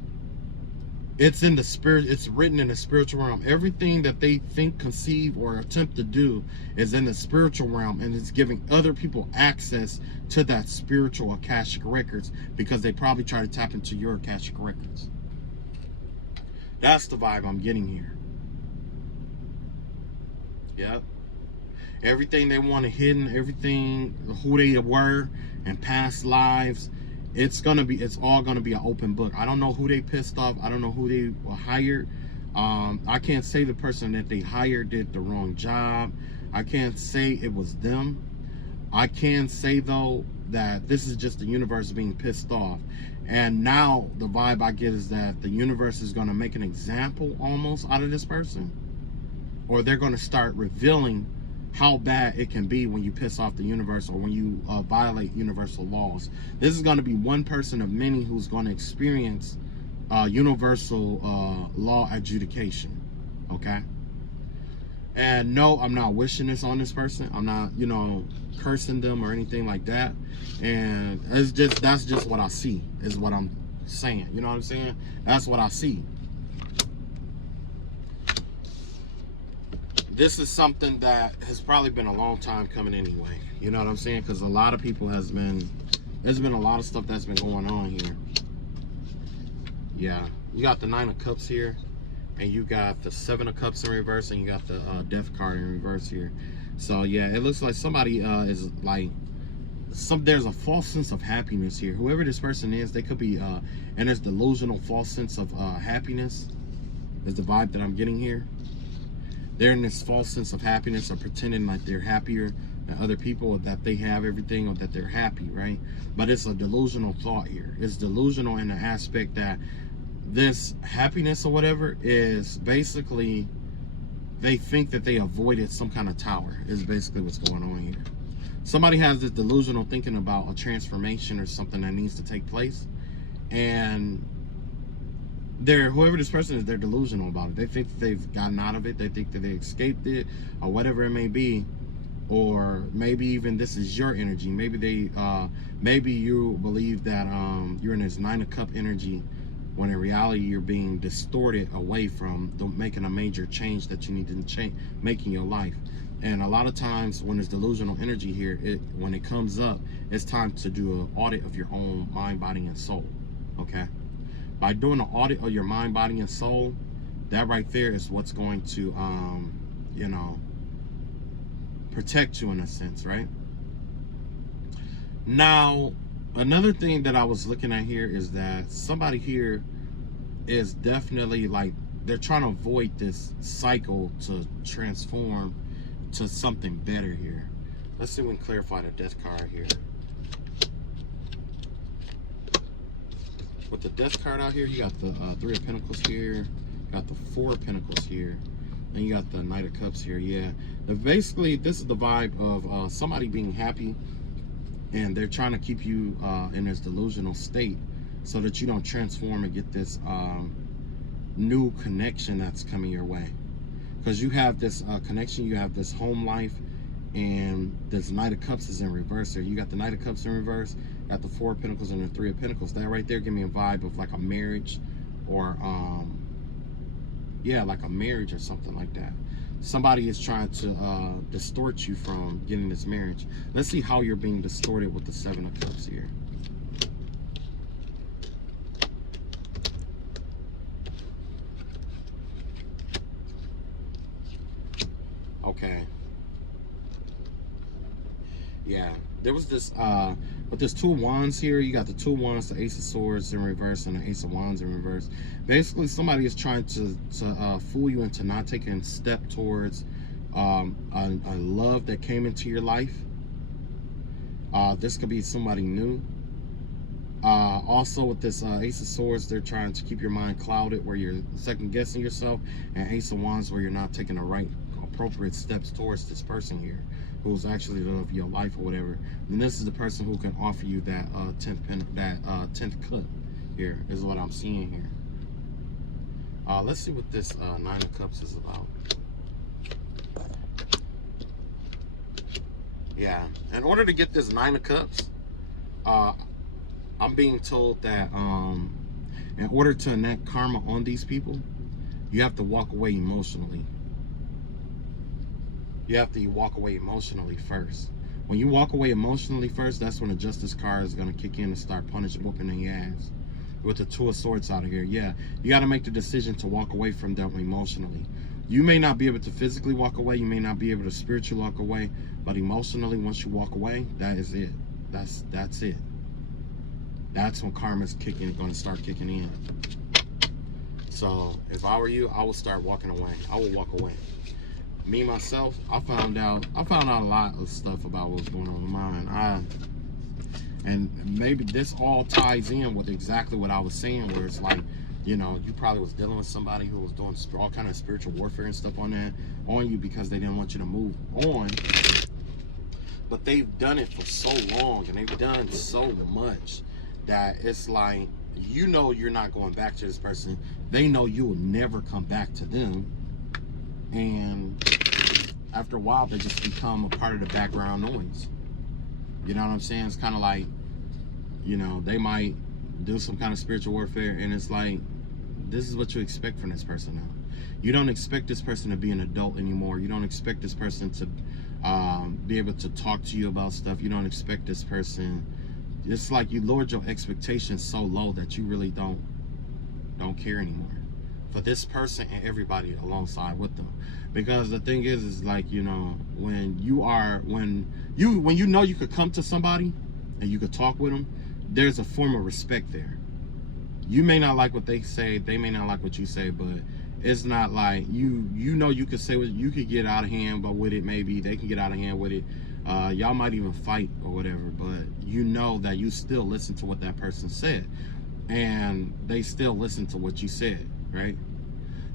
It's in the spirit, it's written in the spiritual realm. Everything that they think, conceive, or attempt to do is in the spiritual realm, and it's giving other people access to that spiritual Akashic records, because they probably try to tap into your Akashic records. That's the vibe I'm getting here. Yep. Everything they wanted hidden, everything, who they were in past lives, it's all gonna be an open book. I don't know who they pissed off. I don't know who they hired. I can't say the person that they hired did the wrong job. I can't say it was them. I can say though that this is just the universe being pissed off. And now the vibe I get is that the universe is gonna make an example almost out of this person. Or they're gonna start revealing how bad it can be when you piss off the universe, or when you violate universal laws. This is going to be one person of many who's going to experience universal law adjudication. Okay? And no, I'm not wishing this on this person. I'm not, cursing them or anything like that. And that's just what I see, is what I'm saying. You know what I'm saying? That's what I see. This is something that has probably been a long time coming anyway. You know what I'm saying? Because a lot of people there's been a lot of stuff that's been going on here. Yeah, you got the 9 of Cups here, and you got the 7 of Cups in reverse, and you got the Death card in reverse here. So yeah, it looks like somebody is like, there's a false sense of happiness here. Whoever this person is, they could be and there's delusional false sense of happiness is the vibe that I'm getting here. They're in this false sense of happiness, or pretending like they're happier than other people, or that they have everything, or that they're happy, right? But it's a delusional thought here. It's delusional in the aspect that this happiness or whatever is basically, they think that they avoided some kind of tower, is basically what's going on here. Somebody has this delusional thinking about a transformation or something that needs to take place, and whoever this person is, they're delusional about it. They think that they've gotten out of it. They think that they escaped it, or whatever it may be. Or maybe even this is your energy. Maybe maybe you believe that you're in this 9 of Cup energy, when in reality you're being distorted away from making a major change that you need to make in your life. And a lot of times when there's delusional energy here, when it comes up, it's time to do an audit of your own mind, body, and soul. Okay? By doing an audit of your mind, body, and soul, that right there is what's going to, protect you in a sense, right? Now, another thing that I was looking at here is that somebody here is definitely like, they're trying to avoid this cycle to transform to something better here. Let's see if we can clarify the Death card here. With the Death card out here, you got the 3 of Pentacles here, you got the 4 of Pentacles here, and you got the Knight of Cups here. Yeah, basically this is the vibe of somebody being happy, and they're trying to keep you in this delusional state so that you don't transform and get this new connection that's coming your way. Because you have this connection, you have this home life, and this Knight of Cups is in reverse here. You got the Knight of Cups in reverse, got the 4 of Pentacles and the 3 of Pentacles. That right there give me a vibe of like a marriage, or yeah, like a marriage or something like that. Somebody is trying to distort you from getting this marriage. Let's see how you're being distorted with the 7 of Cups here. Yeah, there was this with this two of wands here. You got the two of wands, the ace of swords in reverse, and the ace of wands in reverse. Basically, somebody is trying to fool you into not taking a step towards a love that came into your life. This could be somebody new. Also with this ace of swords, they're trying to keep your mind clouded where you're second guessing yourself, and ace of wands where you're not taking the right appropriate steps towards this person here who's actually the love of your life or whatever. And this is the person who can offer you that 10th cup here is what I'm seeing here. Let's see what this 9 of cups is about. Yeah, in order to get this 9 of cups, I'm being told that in order to enact karma on these people, you have to walk away emotionally. You have to walk away emotionally first. When you walk away emotionally first, that's when the justice card is going to kick in and start punishing, whooping in your ass. With the two of swords out of here, yeah, you got to make the decision to walk away from them emotionally. You may not be able to physically walk away, you may not be able to spiritually walk away, but emotionally, once you walk away, that is it. That's it. That's when karma's going to start kicking in. So if I were you, I would start walking away. I would walk away. Me myself, I found out a lot of stuff about what's going on in mine. And maybe this all ties in with exactly what I was saying, where it's like, you know, you probably was dealing with somebody who was doing all kind of spiritual warfare and stuff on you because they didn't want you to move on. But they've done it for so long and they've done so much that it's like, you know, you're not going back to this person. They know you will never come back to them. And after a while, they just become a part of the background noise. You know what I'm saying? It's kind of like, you know, they might do some kind of spiritual warfare, and it's like, this is what you expect from this person now. You don't expect this person to be an adult anymore. You don't expect this person to be able to talk to you about stuff. You don't expect this person. It's like you lowered your expectations so low that you really don't care anymore for this person and everybody alongside with them. Because the thing is like, you know, when you know you could come to somebody and you could talk with them, there's a form of respect there. You may not like what they say, they may not like what you say, but it's not like you know you could say what you could get out of hand, but with it, maybe they can get out of hand with it. Y'all might even fight or whatever, but you know that you still listen to what that person said, and they still listen to what you said, right?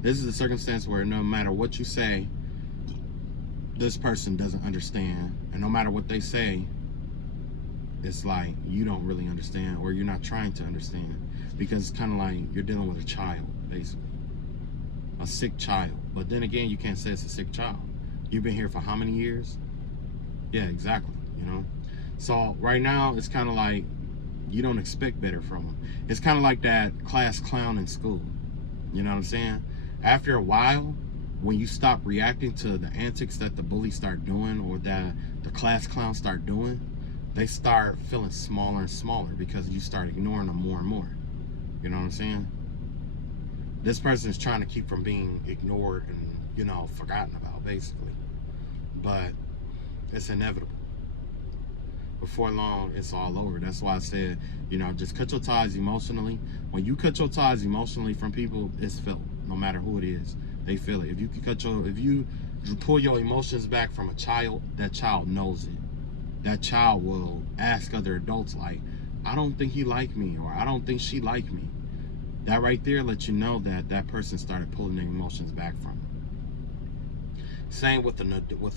This is a circumstance where no matter what you say, this person doesn't understand, and no matter what they say, it's like you don't really understand, or you're not trying to understand, because it's kind of like you're dealing with a child, basically, a sick child. But then again, you can't say it's a sick child. You've been here for how many years? Yeah, exactly, you know? So right now, it's kind of like you don't expect better from them. It's kind of like that class clown in school. You know what I'm saying? After a while, when you stop reacting to the antics that the bullies start doing or that the class clowns start doing, they start feeling smaller and smaller because you start ignoring them more and more. You know what I'm saying? This person is trying to keep from being ignored and, you know, forgotten about, basically. But it's inevitable. Before long, it's all over. That's why I said, you know, just cut your ties emotionally. When you cut your ties emotionally from people, it's felt. No matter who it is, they feel it. If you pull your emotions back from a child, that child knows it. That child will ask other adults like, I don't think he liked me, or I don't think she liked me. That right there lets you know that that person started pulling their emotions back from them. Same with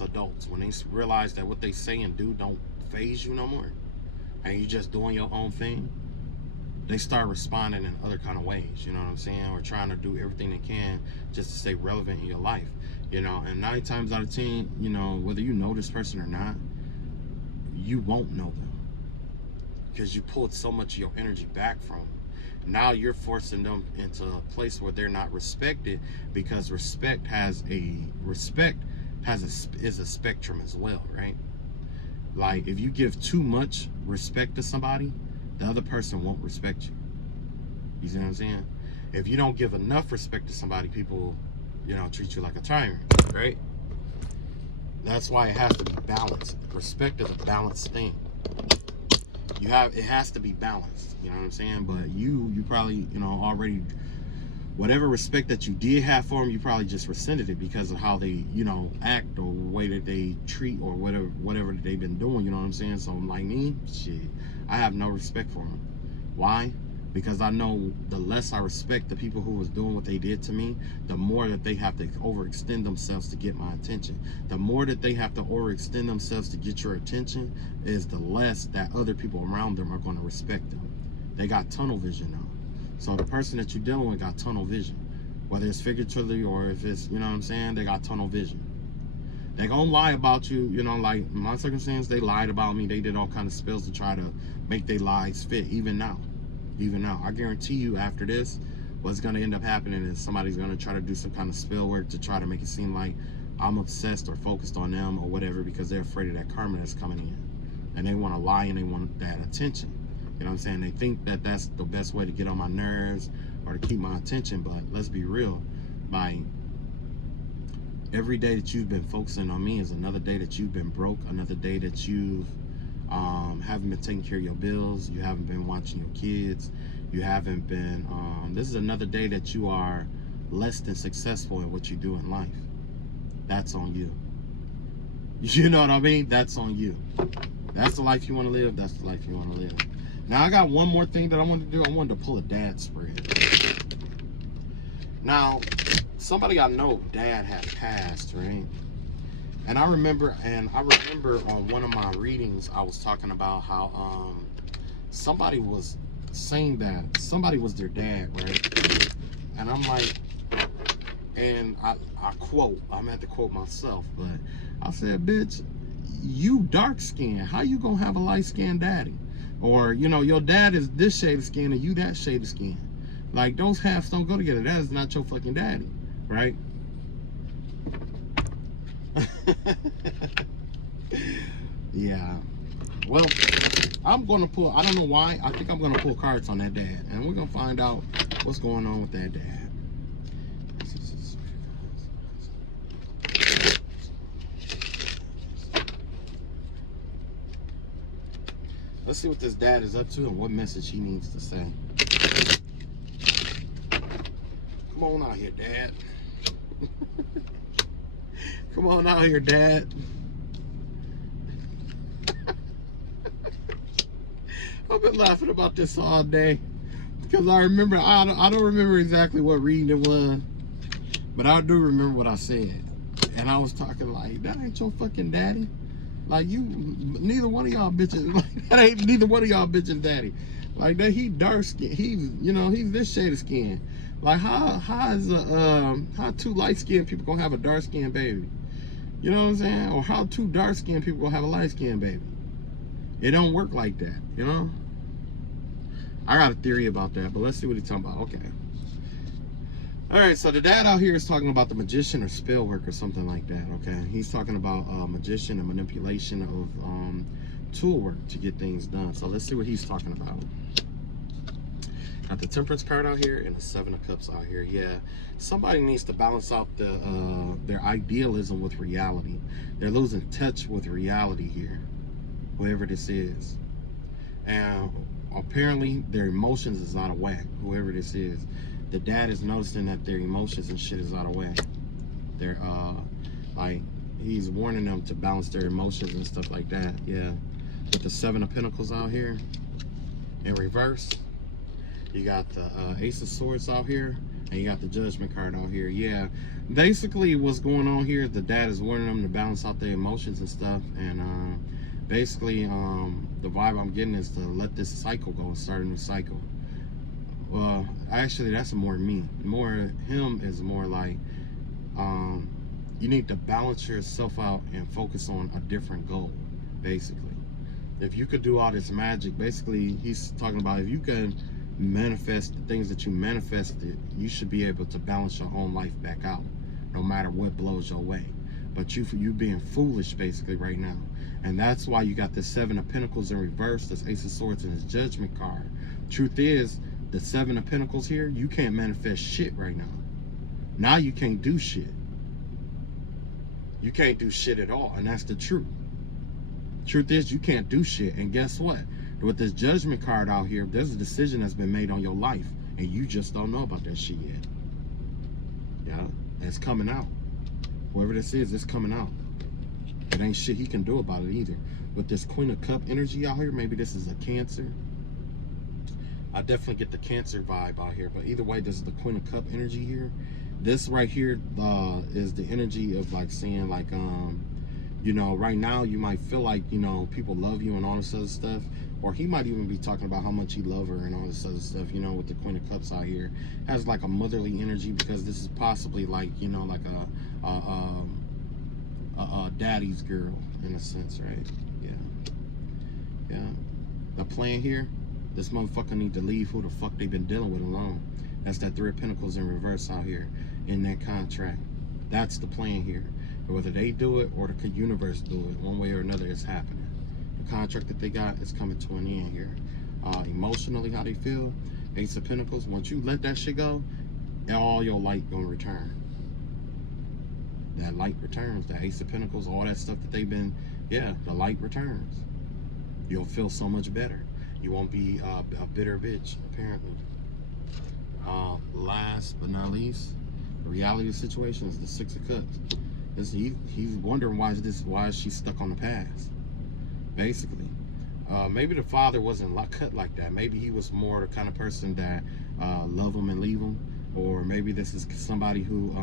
adults. When they realize that what they say and do don't phase you no more, and you just doing your own thing, they start responding in other kind of ways, you know what I'm saying? Or trying to do everything they can just to stay relevant in your life, you know? And 9 times out of 10, you know, whether you know this person or not, you won't know them because you pulled so much of your energy back from them. Now you're forcing them into a place where they're not respected, because respect is a spectrum as well, right? Like if you give too much respect to somebody, the other person won't respect you. You see what I'm saying? If you don't give enough respect to somebody, people, you know, treat you like a tyrant, right? That's why it has to be balanced. Respect is a balanced thing. It has to be balanced. You know what I'm saying? But you probably, you know, already, whatever respect that you did have for them, you probably just rescinded it because of how they, you know, act or the way that they treat or whatever they've been doing. You know what I'm saying? So like me, shit, I have no respect for them. Why? Because I know the less I respect the people who was doing what they did to me, the more that they have to overextend themselves to get my attention. The more that they have to overextend themselves to get your attention is the less that other people around them are going to respect them. They got tunnel vision now. So the person that you're dealing with got tunnel vision. Whether it's figuratively or if it's, you know what I'm saying, they got tunnel vision. They gonna lie about you, you know, like in my circumstance, they lied about me. They did all kind of spells to try to make their lies fit, even now. Even now, I guarantee you after this, what's going to end up happening is somebody's going to try to do some kind of spell work to try to make it seem like I'm obsessed or focused on them or whatever because they're afraid of that karma that's coming in. And they want to lie and they want that attention. You know what I'm saying? They think that that's the best way to get on my nerves or to keep my attention. But let's be real. Like, every day that you've been focusing on me is another day that you've been broke, another day that you've haven't been taking care of your bills, you haven't been watching your kids, you haven't been this is another day that you are less than successful in what you do in life. That's on you. You know what I mean? That's on you. That's the life you want to live. That's the life you want to live. Now I got one more thing that I wanted to do. I wanted to pull a dad spread. Now somebody I know, dad had passed, right? And I remember on one of my readings, I was talking about how somebody was saying that somebody was their dad, right? And I'm like, and I quote, I'm gonna have to quote myself, but I said, bitch, you dark skinned, how you gonna have a light skinned daddy? Or, you know, your dad is this shade of skin and you that shade of skin. Like, those halves don't go together. That is not your fucking daddy, right? Yeah. Well, I'm gonna pull, I don't know why, I think I'm gonna pull cards on that dad, and we're gonna find out what's going on with that dad. Let's see what this dad is up to and what message he needs to say. Come on out here, dad. Come on out here, dad. I've been laughing about this all day because I remember, I don't remember exactly what reading it was, but I do remember what I said. And I was talking like, that ain't your fucking daddy. Like, you, neither one of y'all bitches, like, that ain't neither one of y'all bitches daddy. Like, that, he dark skin, he's, you know, he's this shade of skin. Like, how two light skinned people gonna have a dark skinned baby? You know what I'm saying? Or how two dark skinned people gonna have a light skinned baby? It don't work like that, you know? I got a theory about that, but let's see what he's talking about. Okay. All right, so the dad out here is talking about the magician or spell work or something like that, okay? He's talking about magician and manipulation of tool work to get things done. So let's see what he's talking about. Got the Temperance card out here and the Seven of Cups out here. Yeah, somebody needs to balance out their idealism with reality. They're losing touch with reality here, whoever this is. And apparently their emotions is out of whack, whoever this is. The dad is noticing that their emotions and shit is out of whack. They're like, he's warning them to balance their emotions and stuff like that. Yeah, with the Seven of Pentacles out here in reverse, you got the Ace of Swords out here, and you got the Judgment card out here. Yeah, basically what's going on here is the dad is warning them to balance out their emotions and stuff. And basically the vibe I'm getting is to let this cycle go and start a new cycle. Well, actually, that's more me. More him is more like, you need to balance yourself out and focus on a different goal, basically. If you could do all this magic, basically, he's talking about if you can manifest the things that you manifested, you should be able to balance your own life back out, no matter what blows your way. But you being foolish, basically, right now. And that's why you got the Seven of Pentacles in reverse, this Ace of Swords, and his Judgment card. Truth is, the Seven of Pentacles here, you can't manifest shit right now. Now you can't do shit. You can't do shit at all, and that's the truth. Truth is, you can't do shit, and guess what? With this Judgment card out here, there's a decision that's been made on your life, and you just don't know about that shit yet. Yeah, and it's coming out. Whoever this is, it's coming out. It ain't shit he can do about it either. With this Queen of Cup energy out here, maybe this is a Cancer. I definitely get the Cancer vibe out here, but either way, this is the Queen of Cup energy here. This right here is the energy of like saying like, you know, right now you might feel like, you know, people love you and all this other stuff, or he might even be talking about how much he love her and all this other stuff, you know, with the Queen of Cups out here. Has like a motherly energy, because this is possibly like, you know, like a daddy's girl in a sense, right? Yeah. The plan here, this motherfucker need to leave who the fuck they been dealing with alone. That's that Three of Pentacles in reverse out here in that contract. That's the plan here. Whether they do it or the universe do it, one way or another, it's happening. The contract that they got is coming to an end here. Emotionally, how they feel, Ace of Pentacles, once you let that shit go, all your light gonna return. That light returns, the Ace of Pentacles, all that stuff that they've been, yeah, the light returns. You'll feel so much better. You won't be a bitter bitch, apparently. Last but not least, the reality of the situation is the Six of Cups. He's wondering why is she stuck on the past, basically. Maybe the father wasn't cut like that. Maybe he was more the kind of person that love him and leave him, or maybe this is somebody who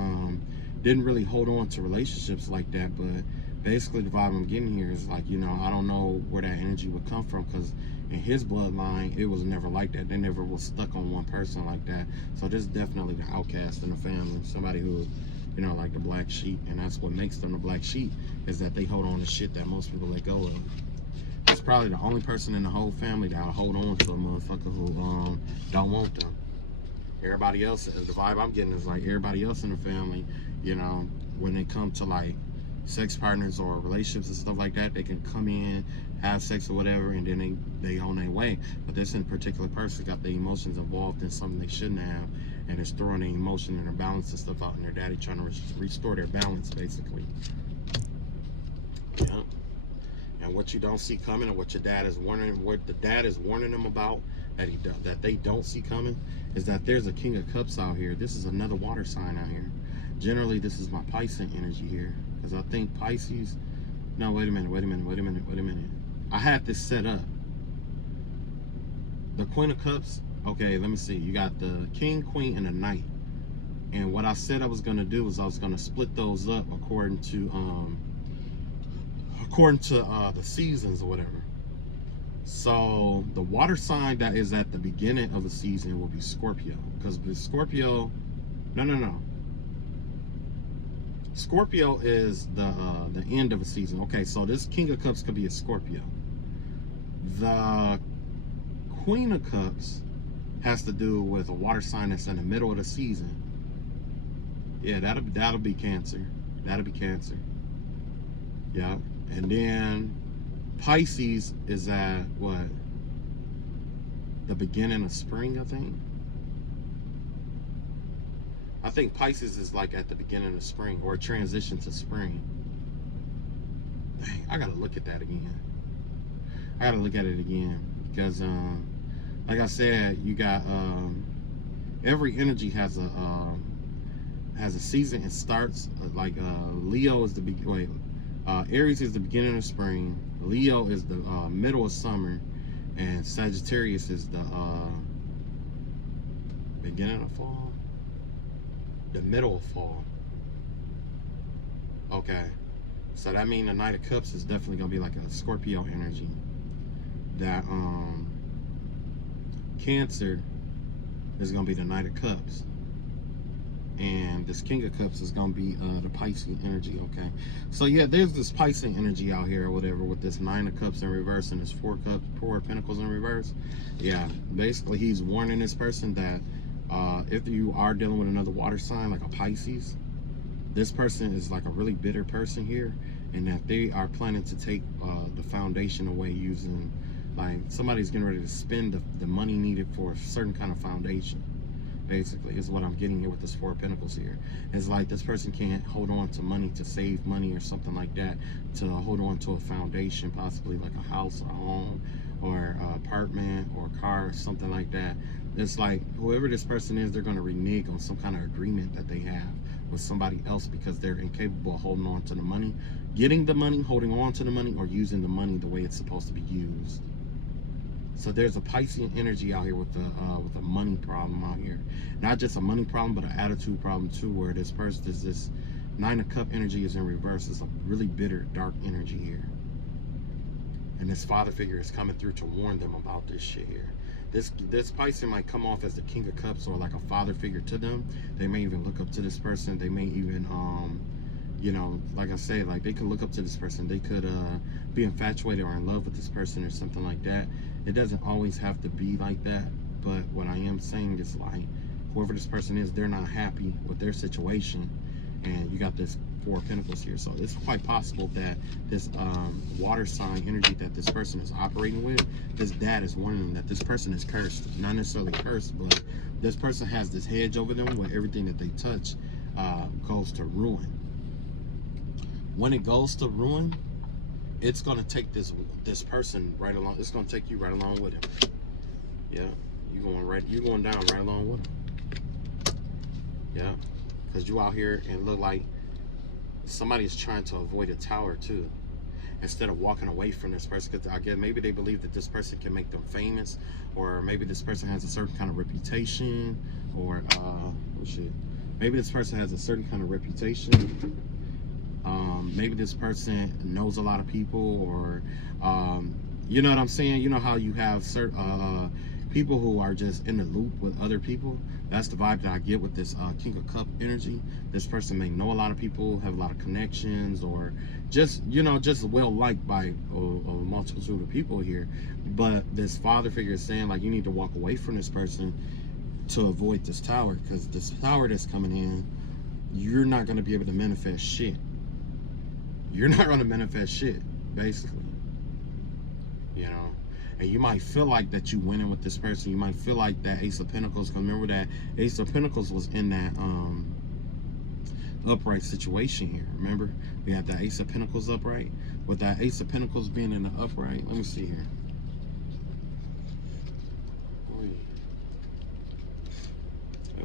didn't really hold on to relationships like that. But basically the vibe I'm getting here is like, you know, I don't know where that energy would come from, because in his bloodline it was never like that. They never was stuck on one person like that. So this is definitely the outcast in the family, somebody who, you know, like the black sheep. And that's what makes them the black sheep, is that they hold on to shit that most people let go of. It's probably the only person in the whole family that'll hold on to a motherfucker who don't want them. Everybody else, the vibe I'm getting is like everybody else in the family, you know, when they come to like sex partners or relationships and stuff like that, they can come in, have sex or whatever, and then they on their way. But this in particular person got the emotions involved in something they shouldn't have, and it's throwing the emotion and their balance and stuff out, and their daddy trying to restore their balance, basically. Yeah. And what you don't see coming, and what your dad is warning, what the dad is warning them about, that they don't see coming, is that there's a King of Cups out here. This is another water sign out here. Generally, this is my Pisces energy here, because I think Pisces. No, wait a minute. I had this set up. The Queen of Cups. Okay, let me see. You got the King, Queen, and the Knight. And what I said I was gonna do is I was gonna split those up according to the seasons or whatever. So the water sign that is at the beginning of the season will be Scorpio, because the Scorpio, no. Scorpio is the end of a season. Okay, so this King of Cups could be a Scorpio. The Queen of Cups has to do with a water sign that's in the middle of the season. Yeah, that'll be Cancer. That'll be Cancer. Yeah, and then Pisces is at what? The beginning of spring, I think. I think Pisces is like at the beginning of spring, or a transition to spring. Dang, I gotta look at that again. I gotta look at it again, because like I said, you got every energy has a season. It starts like Leo is the Aries is the beginning of spring, Leo is the middle of summer, and Sagittarius is the beginning of fall, the middle of fall. Okay, so that means the Knight of Cups is definitely gonna be like a Scorpio energy. That Cancer is gonna be the Knight of Cups, and this King of Cups is gonna be the Pisces energy. Okay, so yeah, there's this Pisces energy out here or whatever, with this Nine of Cups in reverse and this Four of Pentacles in reverse. Yeah, basically he's warning this person that if you are dealing with another water sign like a Pisces, this person is like a really bitter person here, and that they are planning to take the foundation away, using like somebody's getting ready to spend the money needed for a certain kind of foundation. basically, is what I'm getting here with this Four of Pentacles here. It's like this person can't hold on to money to save money or something like that, to hold on to a foundation, possibly like a house or a home or an apartment or a car or something like that. It's like whoever this person is, they're going to renege on some kind of agreement that they have with somebody else because they're incapable of holding on to the money, getting the money, holding on to the money, or using the money the way it's supposed to be used. So there's a Piscean energy out here with a money problem out here. Not just a money problem, but an attitude problem too, where this person, this Nine of Cup energy is in reverse. It's a really bitter, dark energy here. And this father figure is coming through to warn them about this shit here. This Piscean might come off as the King of Cups or like a father figure to them. They may even look up to this person. They may even, you know, like I say, like they could look up to this person. They could be infatuated or in love with this person or something like that. It doesn't always have to be like that, but what I am saying is like whoever this person is, they're not happy with their situation, and you got this Four of Pentacles here. So it's quite possible that this water sign energy that this person is operating with, this dad is warning them that this person is cursed. Not necessarily cursed, but this person has this hedge over them where everything that they touch goes to ruin. When it goes to ruin, it's gonna take this person right along. It's gonna take you right along with him. Yeah, you're going down right along with him. Yeah, because you out here and look like somebody is trying to avoid a tower too, instead of walking away from this person. Because again, maybe they believe that this person can make them famous, or maybe this person has a certain kind of reputation, or maybe this person has a certain kind of reputation. Maybe this person knows a lot of people, or you know what I'm saying? You know how you have certain people who are just in the loop with other people? That's the vibe that I get with this King of Cup energy. This person may know a lot of people, have a lot of connections, or just, you know, just well liked by a multitude of people here. But this father figure is saying like you need to walk away from this person to avoid this tower, because this tower that's coming in, you're not going to be able to manifest shit. You're not going to manifest shit, basically. You know, and you might feel like that you went in with this person. You might feel like that Ace of Pentacles, because remember that Ace of Pentacles was in that upright situation here. Remember, we had that Ace of Pentacles upright. With that Ace of Pentacles being in the upright, let me see here.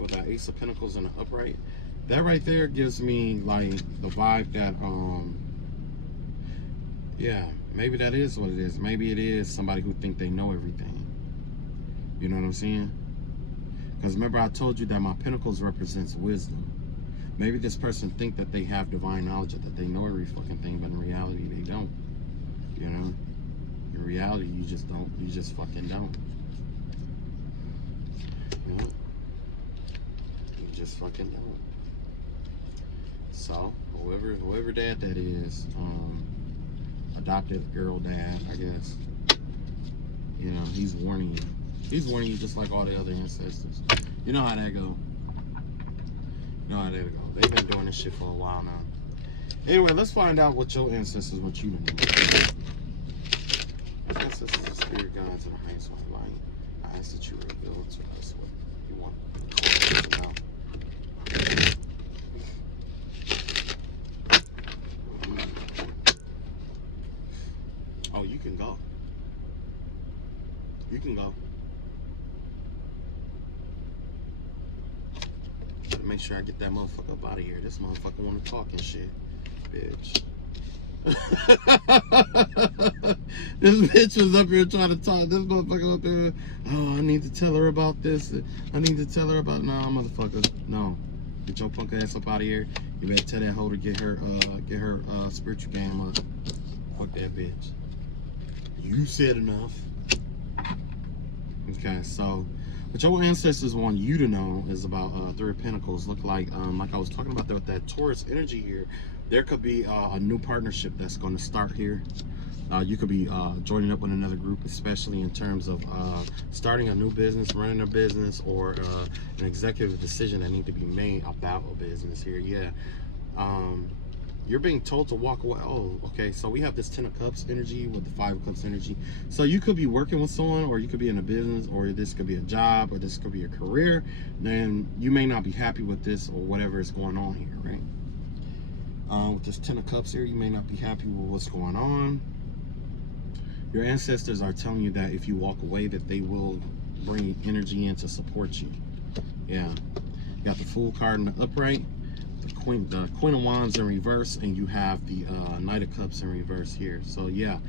With that Ace of Pentacles in the upright, that right there gives me like the vibe that yeah, maybe that is what it is. Maybe it is somebody who think they know everything. You know what I'm saying? Because remember I told you that my pentacles represents wisdom. Maybe this person think that they have divine knowledge, that they know every fucking thing, but in reality they don't. You know? In reality you just don't. You just fucking don't. You know? You just fucking don't. So, whoever dad that is, adopted girl dad, I guess. You know, he's warning you. He's warning you just like all the other ancestors. You know how that go. You know how that go. They've been doing this shit for a while now. Anyway, let's find out what your ancestors want you to know. Ancestors are spirit guides and the highest one light. I ask that you reveal to us what you want to know. Oh, you can go. You can go. Make sure I get that motherfucker up out of here. This motherfucker wanna talk and shit. Bitch. This bitch was up here trying to talk. This motherfucker up there. Oh, I need to tell her about this. I need to tell her about. Nah, motherfucker. No. Get your punk ass up out of here. You better tell that hoe to get her spiritual game up. Fuck that bitch. You said enough. Okay, so what your ancestors want you to know is about Three of Pentacles. Look like I was talking about with that Taurus energy here. There could be a new partnership that's going to start here. You could be joining up with another group, especially in terms of starting a new business, running a business, or an executive decision that need to be made about a business here. Yeah. You're being told to walk away. Oh, okay. So we have this 10 of Cups energy with the 5 of Cups energy. So you could be working with someone, or you could be in a business, or this could be a job, or this could be a career. Then you may not be happy with this or whatever is going on here, right? With this 10 of Cups here, you may not be happy with what's going on. Your ancestors are telling you that if you walk away, that they will bring energy in to support you. Yeah. You got the Fool card in the upright, the Queen of Wands in reverse, and you have the Knight of Cups in reverse here. So yeah,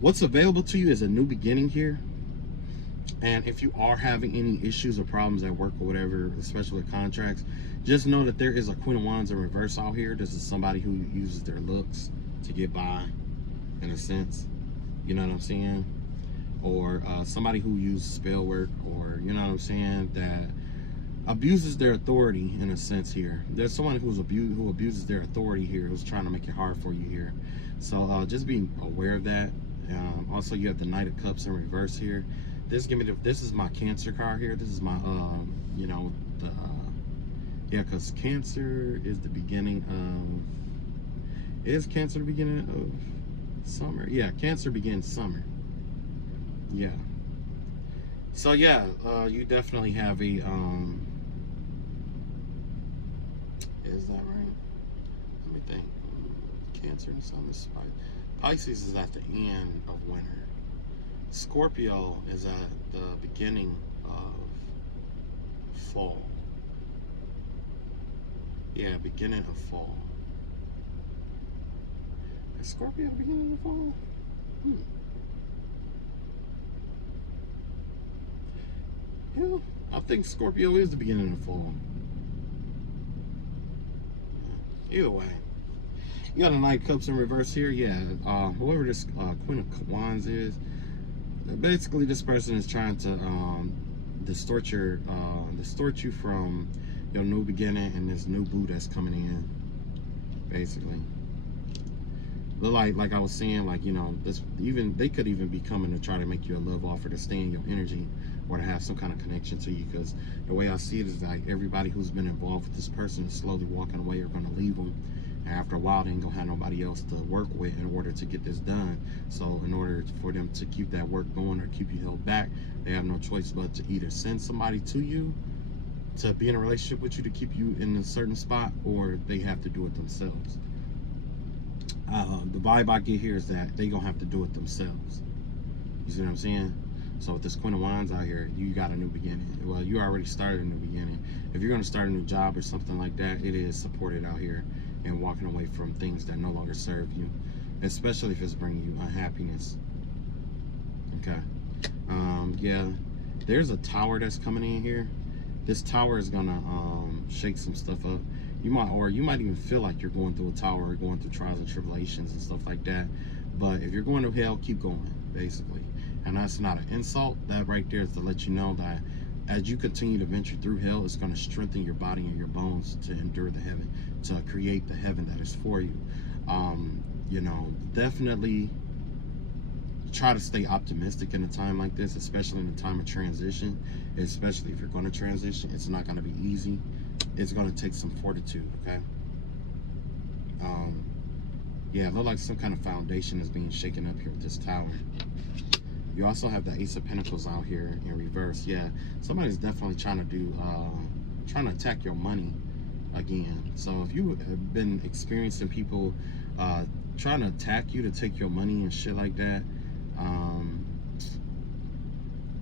what's available to you is a new beginning here. And if you are having any issues or problems at work or whatever, especially with contracts, just know that there is a Queen of Wands in reverse out here. This is somebody who uses their looks to get by, in a sense. You know what I'm saying? Or somebody who uses spell work, or you know what I'm saying, that abuses their authority in a sense here. There's someone who abuses their authority here, who's trying to make it hard for you here. So just be aware of that. Also, you have the Knight of Cups in reverse here. This is my Cancer card here. This is my you know, the yeah, because Cancer is the beginning of, is Cancer the beginning of summer? Yeah, Cancer begins summer. Yeah. So yeah, you definitely have a is that right? Let me think. Cancer and Sun is Pisces is at the end of winter. Scorpio is at the beginning of fall. Yeah, beginning of fall. Is Scorpio the beginning of fall? Yeah, I think Scorpio is the beginning of fall. Either way, you got a Knight of Cups in reverse here. Yeah, whoever this Queen of Wands is, basically this person is trying to distort you from your new beginning and this new boo that's coming in. Basically, but like I was saying, like, you know, they could even be coming to try to make you a love offer to stay in your energy, or to have some kind of connection to you, because the way I see it is like everybody who's been involved with this person is slowly walking away or going to leave them, and after a while they ain't gonna have nobody else to work with in order to get this done. So in order for them to keep that work going or keep you held back, they have no choice but to either send somebody to you to be in a relationship with you to keep you in a certain spot, or they have to do it themselves. The vibe I get here is that they gonna have to do it themselves. You see what I'm saying? So with this Queen of Wands out here, you got a new beginning. Well, you already started a new beginning. If you're gonna start a new job or something like that, it is supported out here, and walking away from things that no longer serve you, especially if it's bringing you unhappiness. Okay. Yeah, there's a tower that's coming in here. This tower is gonna shake some stuff up. You might even feel like you're going through a tower, or going through trials and tribulations and stuff like that. But if you're going to hell, keep going, basically. And that's not an insult. That right there is to let you know that as you continue to venture through hell, it's going to strengthen your body and your bones to endure the heaven, to create the heaven that is for you. You know, definitely try to stay optimistic in a time like this, especially in a time of transition. Especially if you're going to transition, it's not going to be easy. It's going to take some fortitude, okay? Yeah, it looks like some kind of foundation is being shaken up here with this tower. You also have the Ace of Pentacles out here in reverse. Yeah, somebody's definitely trying to attack your money again. So if you have been experiencing people trying to attack you to take your money and shit like that,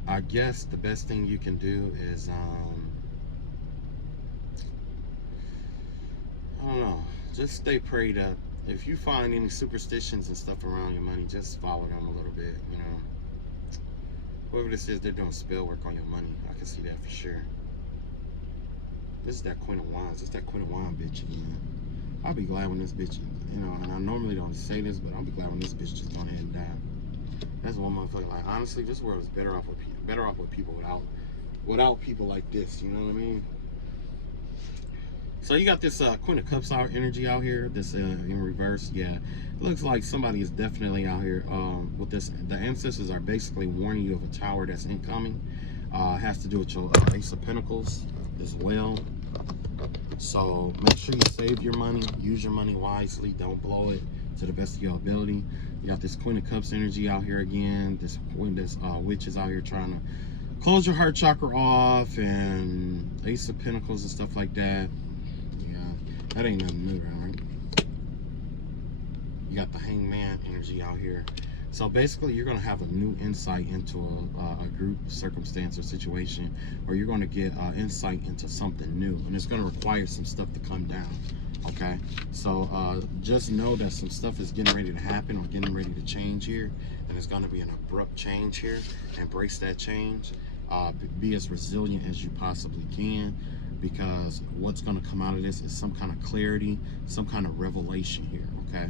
I guess the best thing you can do is I don't know, just stay prayed up. If you find any superstitions and stuff around your money, just follow them a little bit, you know. Whoever this is, they're doing spell work on your money. I can see that for sure. This is that Queen of Wands. It's that Queen of Wands bitch again. I'll be glad when this bitch, you know, and I normally don't say this, but I'll be glad when this bitch just gone ahead and die. That's one motherfucker. Like, honestly, this world is better off with people without people like this, you know what I mean? So you got this Queen of Cups out energy out here, this in reverse. Yeah, it looks like somebody is definitely out here with this. The ancestors are basically warning you of a tower that's incoming. Has to do with your Ace of Pentacles as well. So make sure you save your money, use your money wisely, don't blow it to the best of your ability. You got this Queen of Cups energy out here again. This witch is out here trying to close your heart chakra off, and Ace of Pentacles and stuff like that. Yeah, that ain't nothing new, right? You got the Hangman energy out here. So basically, you're going to have a new insight into a group, circumstance, or situation, or you're going to get insight into something new, and it's going to require some stuff to come down. Okay, so just know that some stuff is getting ready to happen or getting ready to change here, and it's going to be an abrupt change here. Embrace that change. Be as resilient as you possibly can, because what's going to come out of this is some kind of clarity, some kind of revelation here. Okay.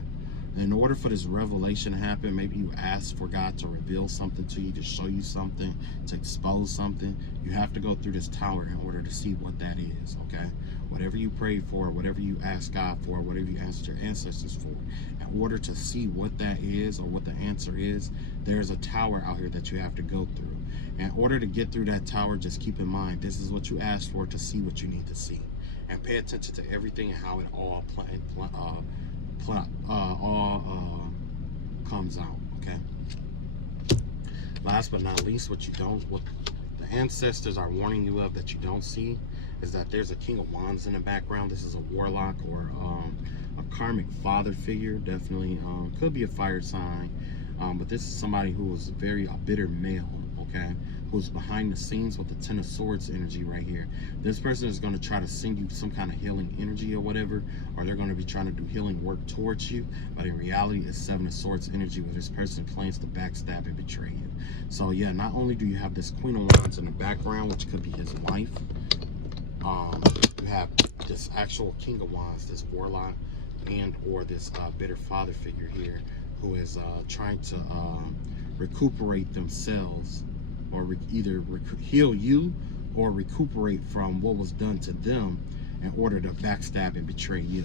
In order for this revelation to happen, maybe you ask for God to reveal something to you, to show you something, to expose something. You have to go through this tower in order to see what that is, okay? Whatever you prayed for, whatever you asked God for, whatever you asked your ancestors for, in order to see what that is or what the answer is, there's a tower out here that you have to go through. In order to get through that tower, just keep in mind, this is what you asked for to see what you need to see. And pay attention to everything and how it all comes out. Okay, last but not least, what the ancestors are warning you of that you don't see is that there's a King of Wands in the background. This is a warlock or a karmic father figure. Definitely could be a fire sign, but this is somebody who is a bitter male, okay, who's behind the scenes with the Ten of Swords energy right here. This person is going to try to send you some kind of healing energy or whatever, or they're going to be trying to do healing work towards you, but in reality it's Seven of Swords energy, where this person plans to backstab and betray you. So yeah, not only do you have this Queen of Wands in the background, which could be his wife, you have this actual King of Wands, this warlock, and or this bitter father figure here, who is trying to recuperate themselves, or either heal you or recuperate from what was done to them in order to backstab and betray you.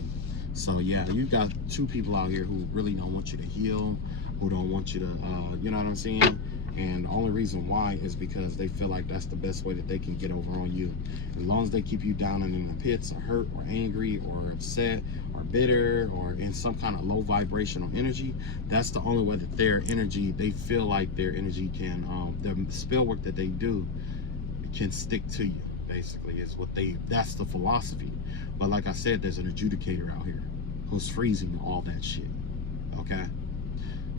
So yeah, you got two people out here who really don't want you to heal, who don't want you to, you know what I'm saying? And the only reason why is because they feel like that's the best way that they can get over on you. As long as they keep you down and in the pits, or hurt, or angry, or upset, or bitter, or in some kind of low vibrational energy, that's the only way that their energy, they feel like their energy can, the spell work that they do can stick to you, basically, is what that's the philosophy. But like I said, there's an adjudicator out here who's freezing all that shit, okay?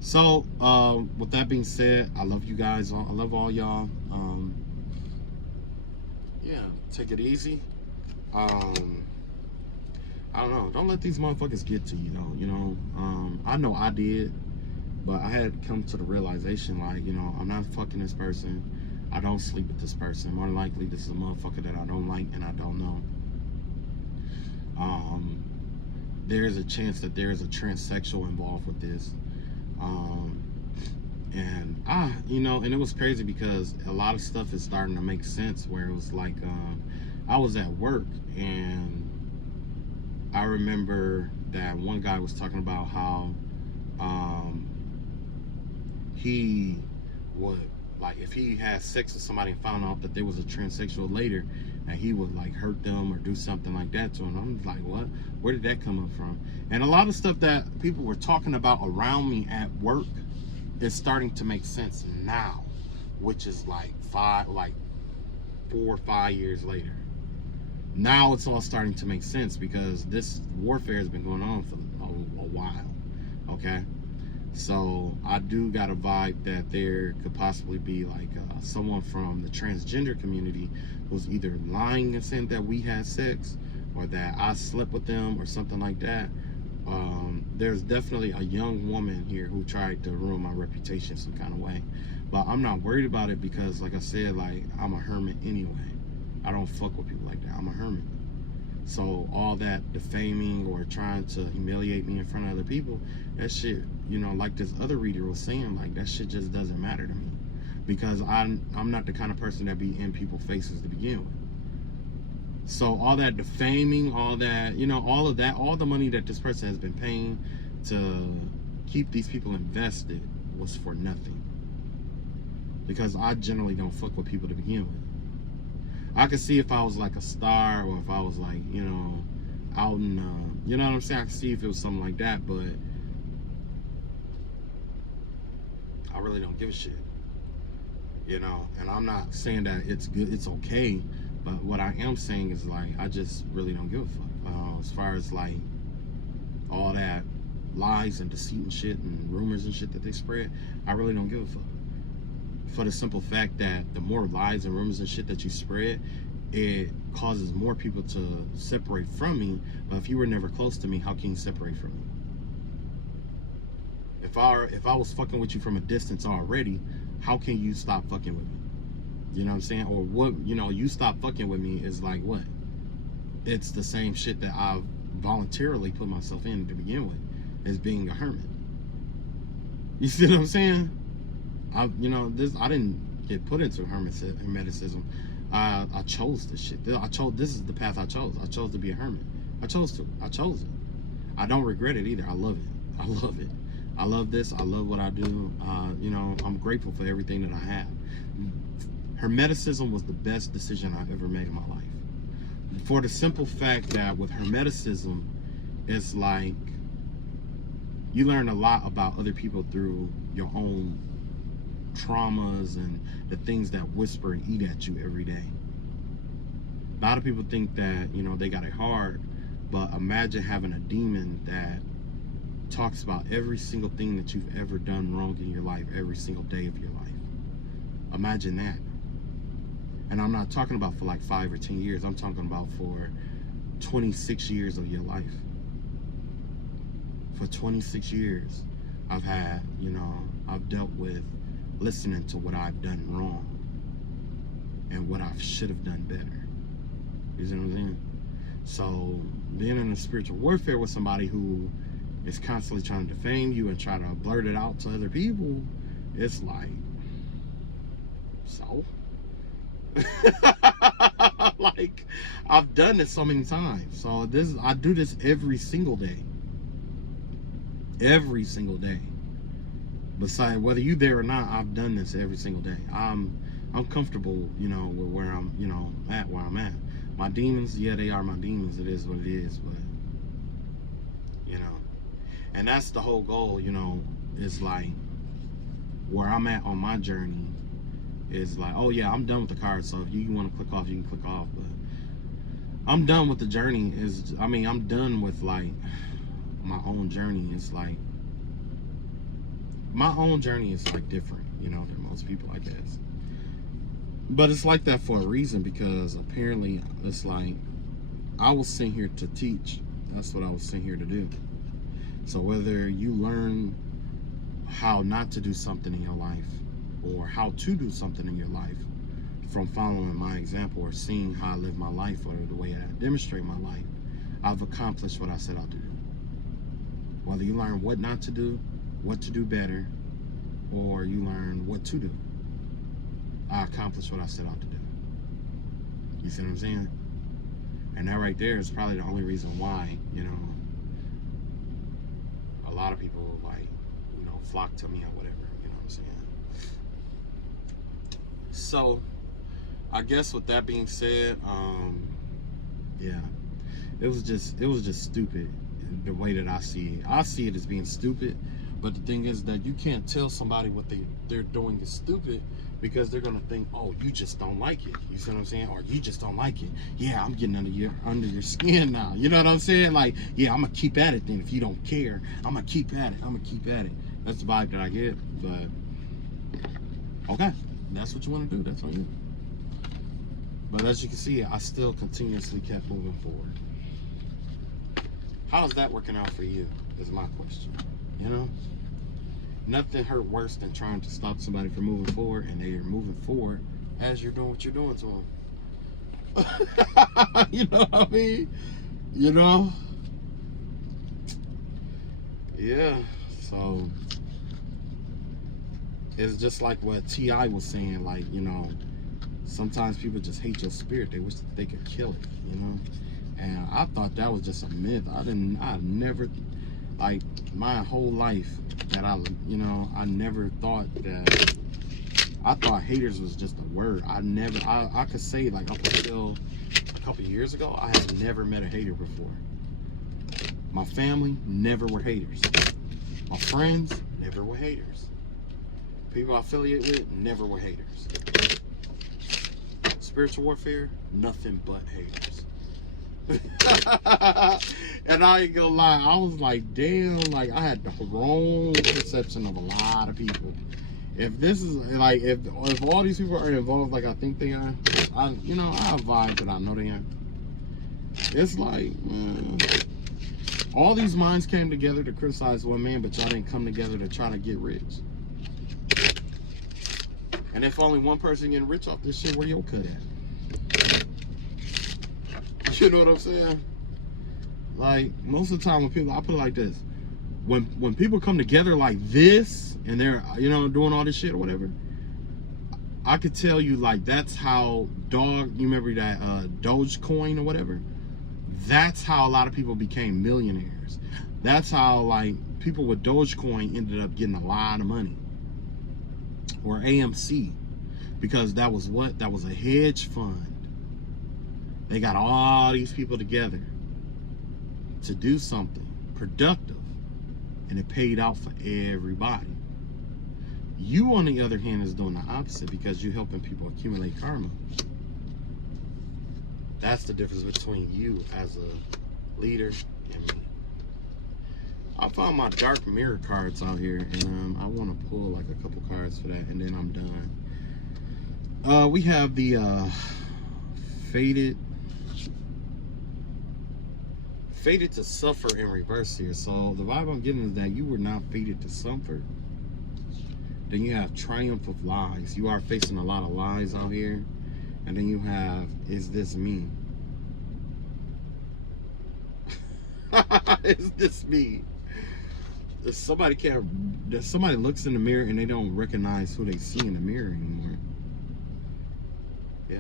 So, with that being said, I love you guys. I love all y'all. Yeah, take it easy. I don't know. Don't let these motherfuckers get to you, though. You know, I know I did, but I had come to the realization, like, you know, I'm not fucking this person. I don't sleep with this person. More than likely, this is a motherfucker that I don't like and I don't know. There's a chance that there is a transsexual involved with this. And you know, and it was crazy because a lot of stuff is starting to make sense, where it was like, I was at work and I remember that one guy was talking about how he would, like, if he had sex with somebody and found out that there was a transsexual later, and he would like hurt them or do something like that to him. I'm like, what? Where did that come up from? And a lot of stuff that people were talking about around me at work is starting to make sense now, which is like 4 or 5 years later. Now it's all starting to make sense because this warfare has been going on for a while, okay? So I do got a vibe that there could possibly be like someone from the transgender community who's either lying and saying that we had sex, or that I slept with them, or something like that. There's definitely a young woman here who tried to ruin my reputation some kind of way, but I'm not worried about it because, like I said, like, I'm a hermit anyway. I don't fuck with people like that. I'm a hermit. So all that defaming or trying to humiliate me in front of other people, that shit, you know, like this other reader was saying, like, that shit just doesn't matter to me, because I'm not the kind of person that be in people's faces to begin with. So all that defaming, all that, you know, all of that, all the money that this person has been paying to keep these people invested was for nothing, because I generally don't fuck with people to begin with. I could see if I was like a star, or if I was like, you know, out in, you know what I'm saying? I could see if it was something like that, but I really don't give a shit, you know? And I'm not saying that it's good, it's okay, but what I am saying is like, I just really don't give a fuck. As far as like all that lies and deceit and shit and rumors and shit that they spread, I really don't give a fuck. For the simple fact that the more lies and rumors and shit that you spread, it causes more people to separate from me. But if you were never close to me, how can you separate from me? If I was fucking with you from a distance already, how can you stop fucking with me? You know what I'm saying? Or what, you know, you stop fucking with me is like what? It's the same shit that I've voluntarily put myself in to begin with, as being a hermit. You see what I'm saying? I didn't get put into hermeticism. I chose this shit. This is the path I chose. I chose to be a hermit. I chose it. I don't regret it either. I love it. I love it. I love this. I love what I do. You know, I'm grateful for everything that I have. Hermeticism was the best decision I've ever made in my life. For the simple fact that with hermeticism, it's like you learn a lot about other people through your own traumas and the things that whisper and eat at you every day. A lot of people think that, you know, they got it hard, but imagine having a demon that talks about every single thing that you've ever done wrong in your life, every single day of your life. Imagine that. And I'm not talking about for like 5 or 10 years. I'm talking about for 26 years of your life. For 26 years, I've dealt with listening to what I've done wrong and what I should have done better. You see what I'm saying? So being in a spiritual warfare with somebody who is constantly trying to defame you and try to blurt it out to other people, it's like, so? Like, I've done this so many times. So I do this every single day. Every single day. Besides, whether you there or not, I've done this every single day. I'm comfortable, you know, with where I'm, you know, at where I'm at. My demons, yeah, they are my demons. It is what it is, but you know, and that's the whole goal, you know, is like where I'm at on my journey is like, oh yeah, I'm done with the card. So if you want to click off, you can click off, but I'm done with the journey. I'm done with like my own journey. It's like my own journey is like different, you know, than most people, I guess. But it's like that for a reason, because apparently it's like I was sent here to teach. That's what I was sent here to do. So whether you learn how not to do something in your life or how to do something in your life from following my example or seeing how I live my life or the way I demonstrate my life, I've accomplished what I set out to do. Whether you learn what not to do, what to do better, or you learn what to do, I accomplished what I set out to do. You see what I'm saying? And that right there is probably the only reason why, you know, a lot of people like, you know, flock to me or whatever, you know what I'm saying? So I guess with that being said, yeah, it was just stupid the way that I see it. I see it as being stupid, but the thing is that you can't tell somebody what they're doing is stupid, because they're gonna think, oh, you just don't like it. You see what I'm saying? Or you just don't like it. Yeah, I'm getting under your skin now. You know what I'm saying? Like, yeah, I'm gonna keep at it then. If you don't care, I'm gonna keep at it. That's the vibe that I get. But okay, that's what you want to do. That's on you. But as you can see, I still continuously kept moving forward. How's that working out for you? Is my question. You know? Nothing hurt worse than trying to stop somebody from moving forward, and they're moving forward as you're doing what you're doing to them. You know what I mean? You know? Yeah. So it's just like what T.I. was saying, like, you know, sometimes people just hate your spirit. They wish that they could kill it, you know? And I thought that was just a myth. I never, like, my whole life that I never thought that I thought haters was just a word. I could say like up until a couple years ago, I had never met a hater before. My family never were haters. My friends never were haters. People I affiliate with never were haters. Spiritual warfare, nothing but haters. And I ain't gonna lie, I was like, damn, like I had the wrong perception of a lot of people. If this is like, if all these people are involved like I think they are, I have vibes that I know they are. It's like, all these minds came together to criticize one man, but y'all didn't come together to try to get rich. And if only one person getting rich off this shit, where your cut at? You know what I'm saying? Like, most of the time when people, I put it like this. When people come together like this, and they're, doing all this shit or whatever, I could tell you, like, that's how you remember that Dogecoin or whatever? That's how a lot of people became millionaires. That's how, like, people with Dogecoin ended up getting a lot of money. Or AMC. Because that was what? That was a hedge fund. They got all these people together to do something productive. And it paid out for everybody. You, on the other hand, is doing the opposite because you're helping people accumulate karma. That's the difference between you as a leader and me. I found my dark mirror cards out here, and I want to pull like a couple cards for that, and then I'm done. We have the Fated to suffer in reverse here. So the vibe I'm getting is that you were not fated to suffer. Then you have triumph of lies. You are facing a lot of lies out here. And then you have, is this me? Is this me? If somebody looks in the mirror and they don't recognize who they see in the mirror anymore. Yeah.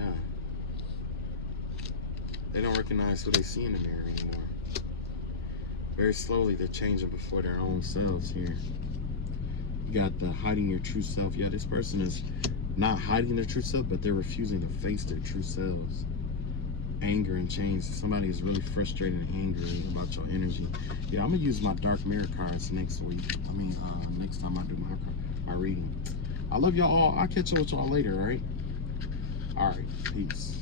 They don't recognize who they see in the mirror anymore. Very slowly, they're changing before their own selves here. You got the hiding your true self. Yeah, this person is not hiding their true self, but they're refusing to face their true selves. Anger and change. Somebody is really frustrated and angry about your energy. Yeah, I'm going to use my dark mirror cards next week. Next time I do my reading. I love y'all all. I'll catch up with y'all later, all right? All right, peace.